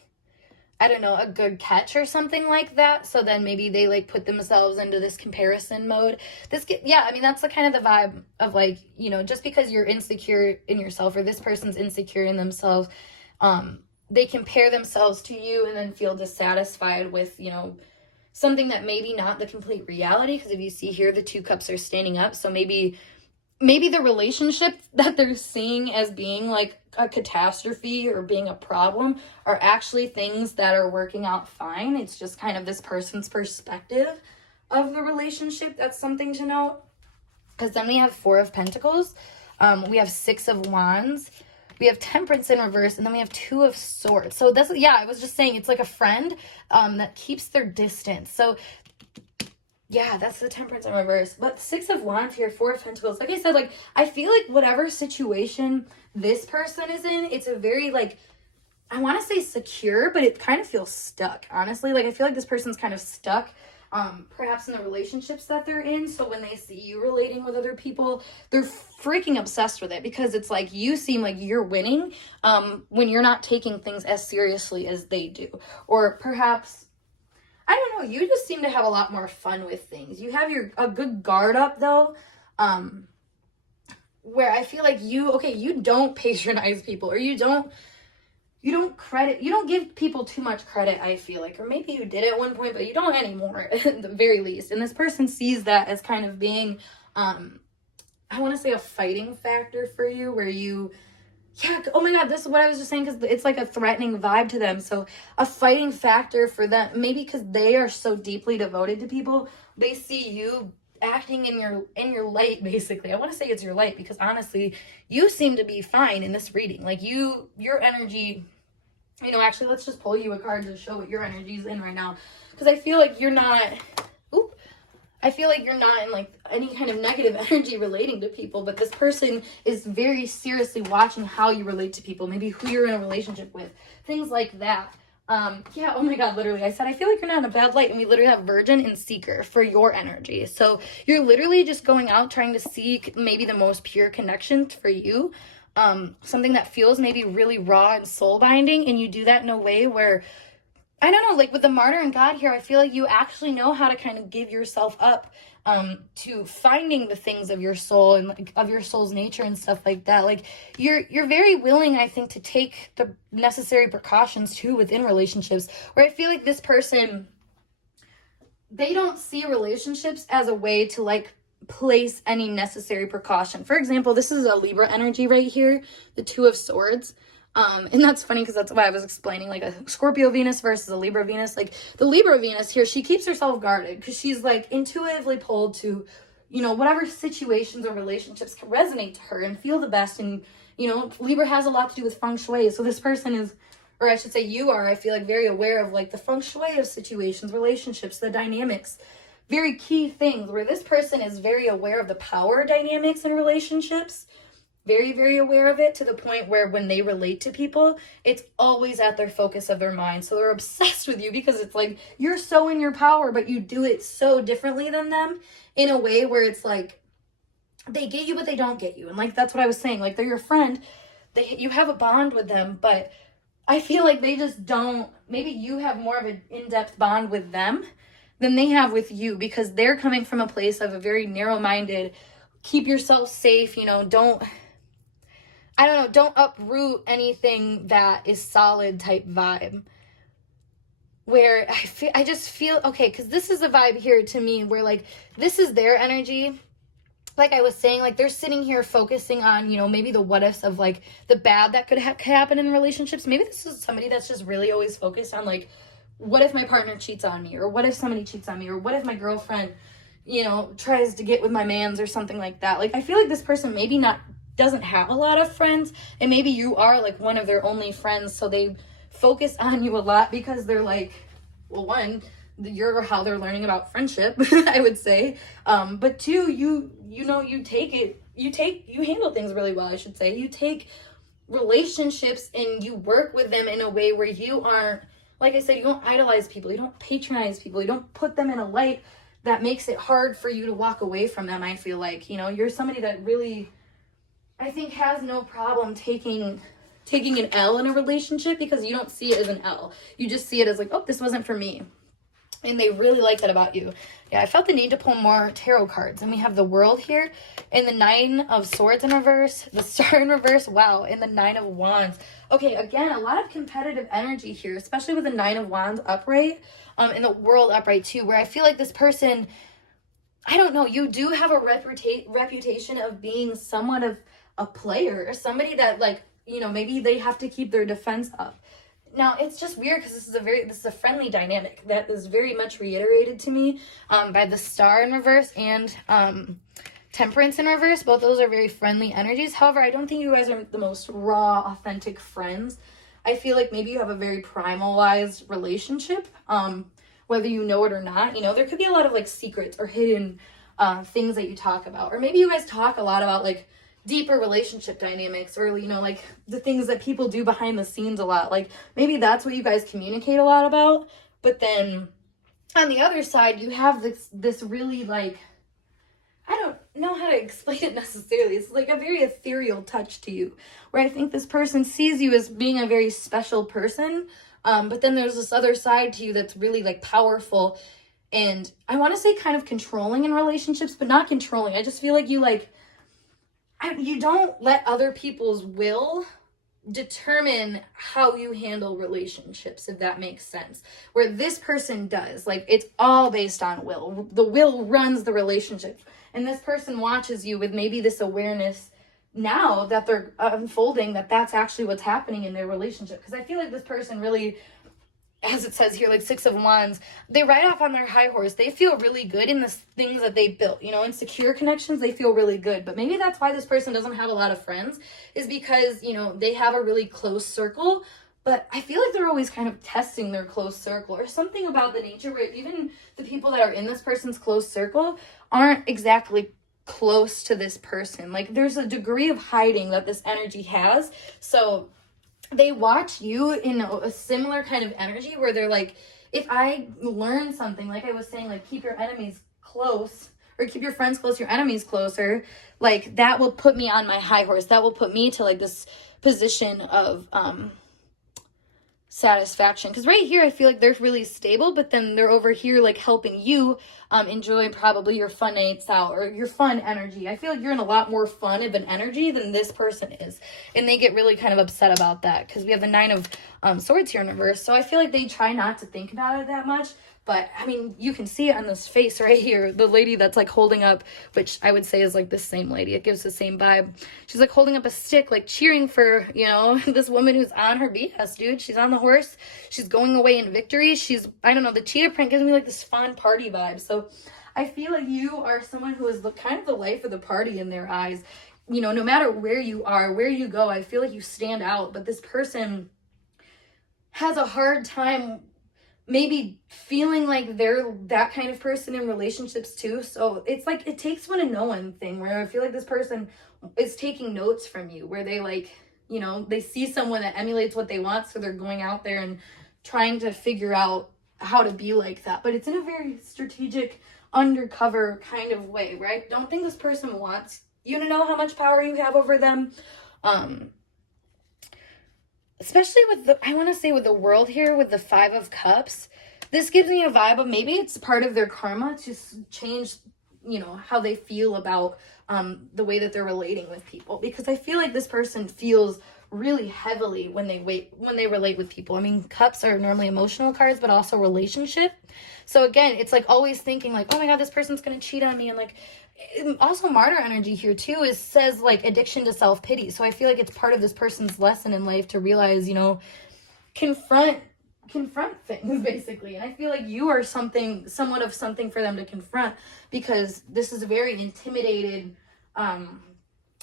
I don't know, a good catch or something like that. So then maybe they like put themselves into this comparison mode. That's the kind of the vibe of like, you know, just because you're insecure in yourself or this person's insecure in themselves, they compare themselves to you and then feel dissatisfied with, you know, something that maybe not the complete reality. Because if you see here, the 2 cups are standing up. So maybe the relationship that they're seeing as being like a catastrophe or being a problem are actually things that are working out fine. It's just kind of this person's perspective of the relationship. That's something to note. Because then we have 4 of Pentacles. We have 6 of Wands. We have Temperance in reverse. And then we have 2 of Swords. So that's, I was just saying it's like a friend that keeps their distance. So yeah, that's the Temperance in reverse. But 6 of Wands here, 4 of Pentacles. Like I said, like, I feel like whatever situation this person is in, it's a very, like, I want to say secure, but it kind of feels stuck, honestly. Like, I feel like this person's kind of stuck perhaps in the relationships that they're in. So when they see you relating with other people, they're freaking obsessed with it, because it's like you seem like you're winning when you're not taking things as seriously as they do. Or perhaps, I don't know, you just seem to have a lot more fun with things. You have a good guard up though, where I feel like you don't patronize people, or you don't give people too much credit, I feel like. Or maybe you did at one point, but you don't anymore at the very least. And this person sees that as kind of being, I want to say, a fighting factor for you, where oh my God, this is what I was just saying, because it's like a threatening vibe to them. So a fighting factor for them, maybe because they are so deeply devoted to people, they see you acting in your light, basically. I want to say it's your light, because honestly, you seem to be fine in this reading. Like your energy, actually, let's just pull you a card to show what your energy is in right now, because I feel like you're not in like any kind of negative energy relating to people, but this person is very seriously watching how you relate to people, maybe who you're in a relationship with, things like that. Oh my God, literally, I said I feel like you're not in a bad light, and we literally have Virgin and Seeker for your energy. So you're literally just going out trying to seek maybe the most pure connection for you, something that feels maybe really raw and soul binding, and you do that in a way where, I don't know, like with the Martyr and God here, I feel like you actually know how to kind of give yourself up to finding the things of your soul and like of your soul's nature and stuff like that. Like you're very willing, I think, to take the necessary precautions too within relationships, where I feel like this person, they don't see relationships as a way to like place any necessary precaution. For example, this is a Libra energy right here, the Two of Swords. And that's funny, because that's why I was explaining like a Scorpio Venus versus a Libra Venus. Like the Libra Venus here, she keeps herself guarded because she's like intuitively pulled to, whatever situations or relationships can resonate to her and feel the best. And, Libra has a lot to do with feng shui. So this person is, or I should say you are, I feel like very aware of like the feng shui of situations, relationships, the dynamics, very key things, where this person is very aware of the power dynamics in relationships. Very, very aware of it, to the point where when they relate to people, it's always at their focus of their mind. So they're obsessed with you, because it's like you're so in your power, but you do it so differently than them, in a way where it's like they get you, but they don't get you. And like, that's what I was saying. Like, they're your friend. You have a bond with them, but I feel like they just don't. Maybe you have more of an in-depth bond with them than they have with you, because they're coming from a place of a very narrow-minded, keep yourself safe, don't uproot anything that is solid type vibe. Where I just feel, okay, because this is a vibe here to me where like, this is their energy. Like I was saying, like they're sitting here focusing on, maybe the what ifs of like the bad that could happen in relationships. Maybe this is somebody that's just really always focused on like, what if my partner cheats on me? Or what if somebody cheats on me? Or what if my girlfriend, tries to get with my mans or something like that? Like, I feel like this person maybe doesn't have a lot of friends, and maybe you are like one of their only friends, so they focus on you a lot, because they're like, well, one, you're how they're learning about friendship, I would say, but two, you handle things really well, I should say. You take relationships and you work with them in a way where you aren't, like I said, you don't idolize people, you don't patronize people, you don't put them in a light that makes it hard for you to walk away from them. I feel like, you're somebody that really, I think, has no problem taking an L in a relationship, because you don't see it as an L. You just see it as like, oh, this wasn't for me. And they really like that about you. Yeah, I felt the need to pull more tarot cards. And we have the World here, and the Nine of Swords in reverse, the Star in reverse, wow, and the Nine of Wands. Okay, again, a lot of competitive energy here, especially with the Nine of Wands upright, and the World upright too, where I feel like this person, I don't know, you do have a reputation of being somewhat of a player, or somebody that like, maybe they have to keep their defense up. Now, it's just weird, because this is a friendly dynamic that is very much reiterated to me by the Star in reverse and Temperance in reverse. Both those are very friendly energies. However, I don't think you guys are the most raw, authentic friends. I feel like maybe you have a very primalized relationship, whether you know it or not. There could be a lot of like secrets or hidden things that you talk about. Or maybe you guys talk a lot about like deeper relationship dynamics, or like the things that people do behind the scenes a lot. Like maybe that's what you guys communicate a lot about, but then on the other side, you have this really, like, I don't know how to explain it necessarily. It's like a very ethereal touch to you, where I think this person sees you as being a very special person. But then there's this other side to you that's really, like, powerful. And I want to say kind of controlling in relationships, but not controlling. I just feel like you, like, you don't let other people's will determine how you handle relationships, if that makes sense. Where this person does, like, it's all based on will. The will runs the relationship. And this person watches you with maybe this awareness now that they're unfolding that that's actually what's happening in their relationship. Because I feel like this person really, as it says here, like 6 of Wands, they ride off on their high horse. They feel really good in the things that they built, you know, in secure connections, they feel really good. But maybe that's why this person doesn't have a lot of friends, is because, you know, they have a really close circle. But I feel like they're always kind of testing their close circle, or something about the nature where even the people that are in this person's close circle aren't exactly close to this person. Like, there's a degree of hiding that this energy has. So they watch you in a similar kind of energy where they're like, if I learn something, like I was saying, like, keep your enemies close, or keep your friends close, your enemies closer, like, that will put me on my high horse. That will put me to, like, this position of satisfaction. Because right here I feel like they're really stable, but then they're over here, like, helping you enjoy probably your fun nights out or your fun energy. I feel like you're in a lot more fun of an energy than this person is, and they get really kind of upset about that because we have the 9 of Swords here in reverse. So I feel like they try not to think about it that much. But, I mean, you can see it on this face right here. The lady that's, like, holding up, which I would say is, like, the same lady. It gives the same vibe. She's, like, holding up a stick, like, cheering for, you know, this woman who's on her BS, dude. She's on the horse. She's going away in victory. She's, I don't know, the cheetah print gives me, like, this fun party vibe. So I feel like you are someone who is kind of the life of the party in their eyes. You know, no matter where you are, where you go, I feel like you stand out. But this person has a hard time maybe feeling like they're that kind of person in relationships too. So it's like, it takes one to know one thing, where I feel like this person is taking notes from you, where they, like, you know, they see someone that emulates what they want, so they're going out there and trying to figure out how to be like that. But it's in a very strategic, undercover kind of way, where I don't think this person wants you to know how much power you have over them. Especially with the, I want to say with the World here, with the 5 of Cups, this gives me a vibe of maybe it's part of their karma to change, you know, how they feel about the way that they're relating with people. Because I feel like this person feels really heavily when they relate with people. I mean, Cups are normally emotional cards, but also relationship. So again, it's like always thinking like, oh my God, this person's going to cheat on me. And like, also Martyr energy here too says like addiction to self-pity. So I feel like it's part of this person's lesson in life to realize, you know, confront things basically. And I feel like you are somewhat of something for them to confront, because this is a very intimidated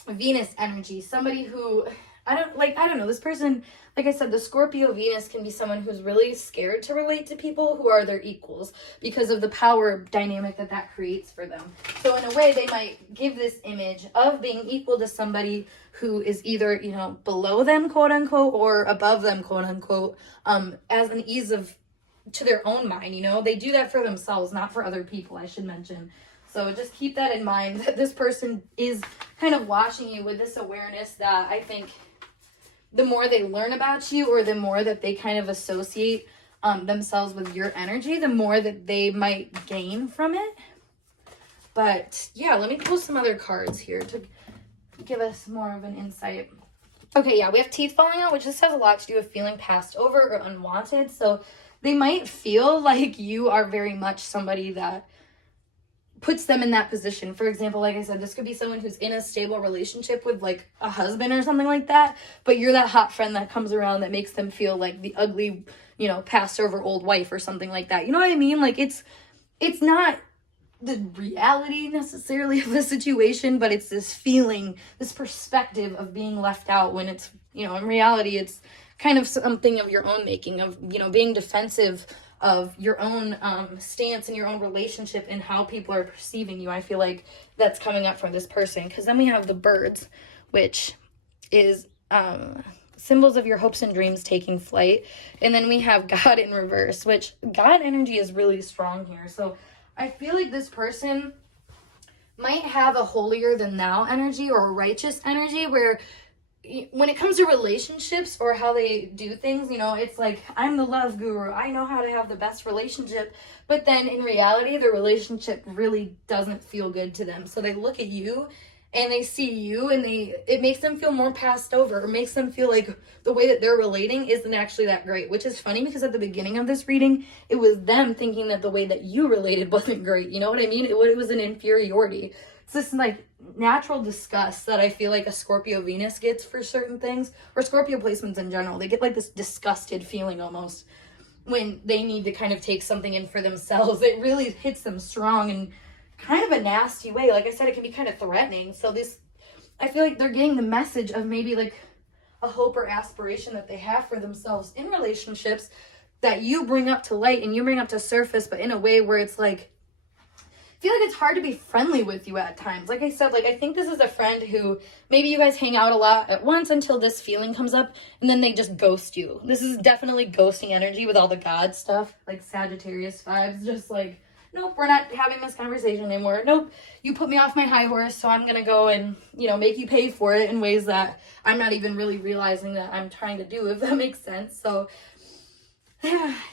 Venus energy. Somebody who I don't know, this person, like I said, the Scorpio Venus can be someone who's really scared to relate to people who are their equals because of the power dynamic that creates for them. So in a way, they might give this image of being equal to somebody who is either, you know, below them, quote unquote, or above them, quote unquote, as an ease of to their own mind. You know, they do that for themselves, not for other people, I should mention. So just keep that in mind, that this person is kind of watching you with this awareness that I think the more they learn about you, or the more that they kind of associate themselves with your energy, the more that they might gain from it. But yeah, let me pull some other cards here to give us more of an insight. Okay, yeah, we have teeth falling out, which just has a lot to do with feeling passed over or unwanted. So they might feel like you are very much somebody that puts them in that position. For example, like I said, this could be someone who's in a stable relationship with like a husband or something like that, but you're that hot friend that comes around that makes them feel like the ugly, you know, passed over old wife or something like that. You know what I mean? Like it's not the reality necessarily of the situation, but it's this feeling, this perspective of being left out, when it's, you know, in reality, it's kind of something of your own making, of, you know, being defensive of your own stance in your own relationship and how people are perceiving you. I feel like that's coming up from this person. Because then we have the Birds, which is symbols of your hopes and dreams taking flight. And then we have God in reverse, which God energy is really strong here. So I feel like this person might have a holier than thou energy or a righteous energy, where when it comes to relationships or how they do things, you know, it's like, I'm the love guru, I know how to have the best relationship, but then in reality, the relationship really doesn't feel good to them. So they look at you and they see you, and it makes them feel more passed over, or makes them feel like the way that they're relating isn't actually that great, which is funny because at the beginning of this reading, it was them thinking that the way that you related wasn't great. You know what I mean? It was an inferiority. It's this like natural disgust that I feel like a Scorpio Venus gets for certain things, or Scorpio placements in general. They get like this disgusted feeling almost when they need to kind of take something in for themselves. It really hits them strong and kind of a nasty way. Like I said, it can be kind of threatening. So I feel like they're getting the message of maybe like a hope or aspiration that they have for themselves in relationships that you bring up to light and you bring up to surface, but in a way where it's like, I feel like it's hard to be friendly with you at times. Like I said, like I think this is a friend who maybe you guys hang out a lot at once until this feeling comes up, and then they just ghost you. This is definitely ghosting energy with all the God stuff, like Sagittarius vibes, just like, nope, we're not having this conversation anymore. Nope, you put me off my high horse, so I'm going to go and, you know, make you pay for it in ways that I'm not even really realizing that I'm trying to do, if that makes sense. So,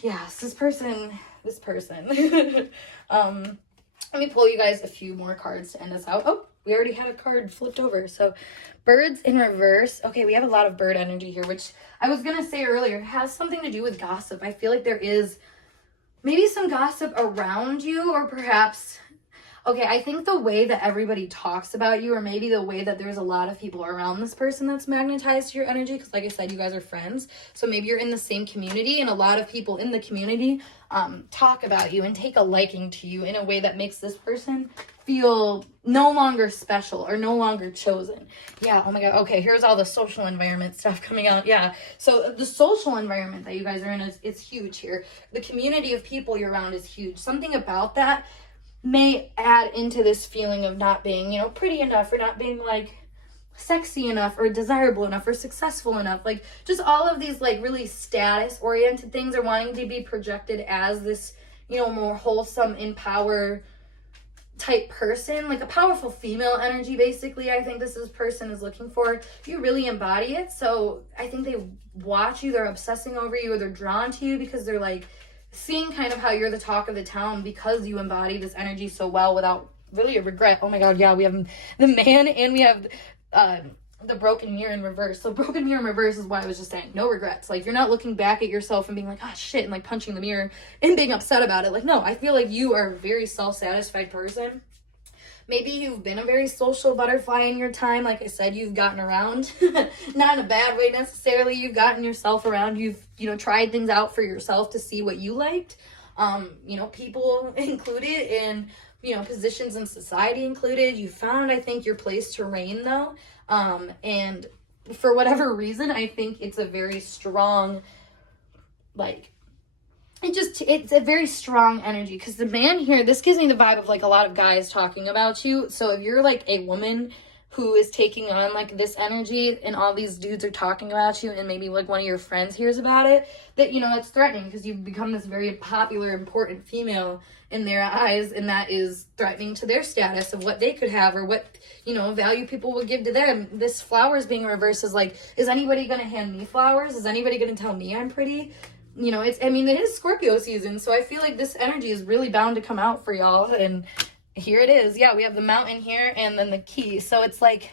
yes, this person. Let me pull you guys a few more cards to end us out. Oh, we already had a card flipped over. So, birds in reverse. Okay, we have a lot of bird energy here, which I was going to say earlier has something to do with gossip. I feel like there is maybe some gossip around you, or perhaps, okay, I think the way that everybody talks about you, or maybe the way that there's a lot of people around this person that's magnetized to your energy, because like I said, you guys are friends, so maybe you're in the same community, and a lot of people in the community talk about you and take a liking to you in a way that makes this person feel no longer special or no longer chosen. Yeah, oh my god, okay, here's all the social environment stuff coming out. Yeah, so the social environment that you guys are in is huge here. The community of people you're around is huge. Something about that may add into this feeling of not being, you know, pretty enough, or not being like sexy enough, or desirable enough, or successful enough. Like just all of these like really status oriented things are wanting to be projected as this, you know, more wholesome, empower type person, like a powerful female energy. Basically, I think this person is looking for. You really embody it. So I think they watch you, they're obsessing over you, or they're drawn to you because they're like seeing kind of how you're the talk of the town because you embody this energy so well without really a regret. Oh my god, yeah, we have the man and we have the broken mirror in reverse. So broken mirror in reverse is why I was just saying no regrets. Like you're not looking back at yourself and being like, oh shit, and like punching the mirror and being upset about it. Like, no, I feel like you are a very self-satisfied person. Maybe you've been a very social butterfly in your time. Like I said, you've gotten around, not in a bad way necessarily. You've gotten yourself around. You've, you know, tried things out for yourself to see what you liked. You know, people included, and, you know, positions in society included. You found, I think, your place to reign though. And for whatever reason, I think it's a very strong, like, it's a very strong energy, because the man here, this gives me the vibe of like a lot of guys talking about you. So if you're like a woman who is taking on like this energy and all these dudes are talking about you, and maybe like one of your friends hears about it, that, you know, that's threatening, because you've become this very popular, important female in their eyes, and that is threatening to their status of what they could have, or what, you know, value people would give to them. This flowers being reversed is like, is anybody going to hand me flowers? Is anybody going to tell me I'm pretty? You know, it is Scorpio season, so I feel like this energy is really bound to come out for y'all, and here it is. Yeah, we have the mountain here and then the key. So it's like,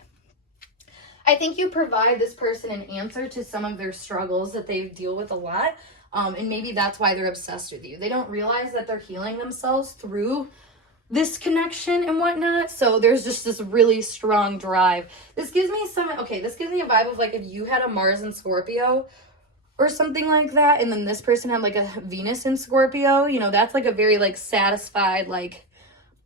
I think you provide this person an answer to some of their struggles that they deal with a lot, and maybe that's why they're obsessed with you. They don't realize that they're healing themselves through this connection and whatnot, so there's just this really strong drive. This gives me a vibe of like if you had a Mars in Scorpio, or something like that, and then this person had like a Venus in Scorpio, you know, that's like a very like satisfied, like,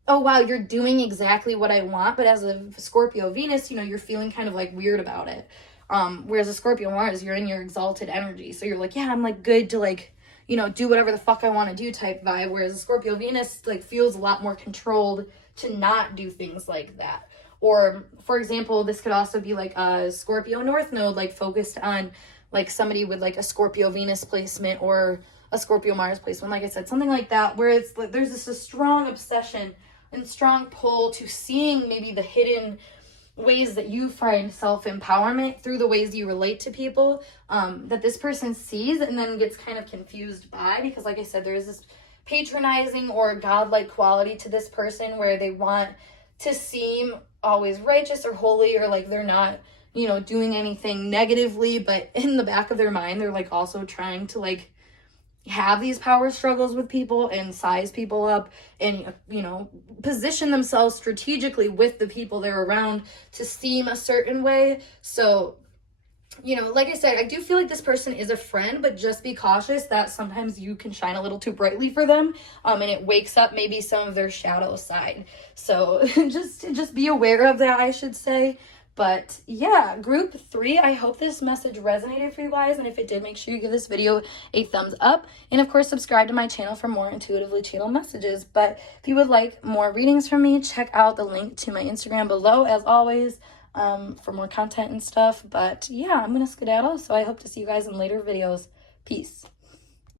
oh wow, you're doing exactly what I want. But as a Scorpio Venus, you know, you're feeling kind of like weird about it. Whereas a Scorpio Mars, you're in your exalted energy, so you're like, yeah, I'm like good to like, you know, do whatever the fuck I want to do type vibe. Whereas a Scorpio Venus like feels a lot more controlled to not do things like that. Or for example, this could also be like a Scorpio North Node, like focused on like somebody with like a Scorpio Venus placement or a Scorpio Mars placement, like I said, something like that, where it's like there's this a strong obsession and strong pull to seeing maybe the hidden ways that you find self-empowerment through the ways you relate to people, that this person sees and then gets kind of confused by, because like I said, there is this patronizing or godlike quality to this person where they want to seem always righteous or holy, or like they're not, you know, doing anything negatively, but in the back of their mind they're like also trying to like have these power struggles with people and size people up and, you know, position themselves strategically with the people they're around to seem a certain way. So, you know, like I said, I do feel like this person is a friend, but just be cautious that sometimes you can shine a little too brightly for them, and it wakes up maybe some of their shadow side. So just be aware of that, I should say. But yeah, group 3, I hope this message resonated for you guys, and if it did, make sure you give this video a thumbs up, and of course subscribe to my channel for more intuitively channeled messages. But if you would like more readings from me, check out the link to my Instagram below as always, for more content and stuff. But yeah, I'm gonna skedaddle, so I hope to see you guys in later videos. Peace.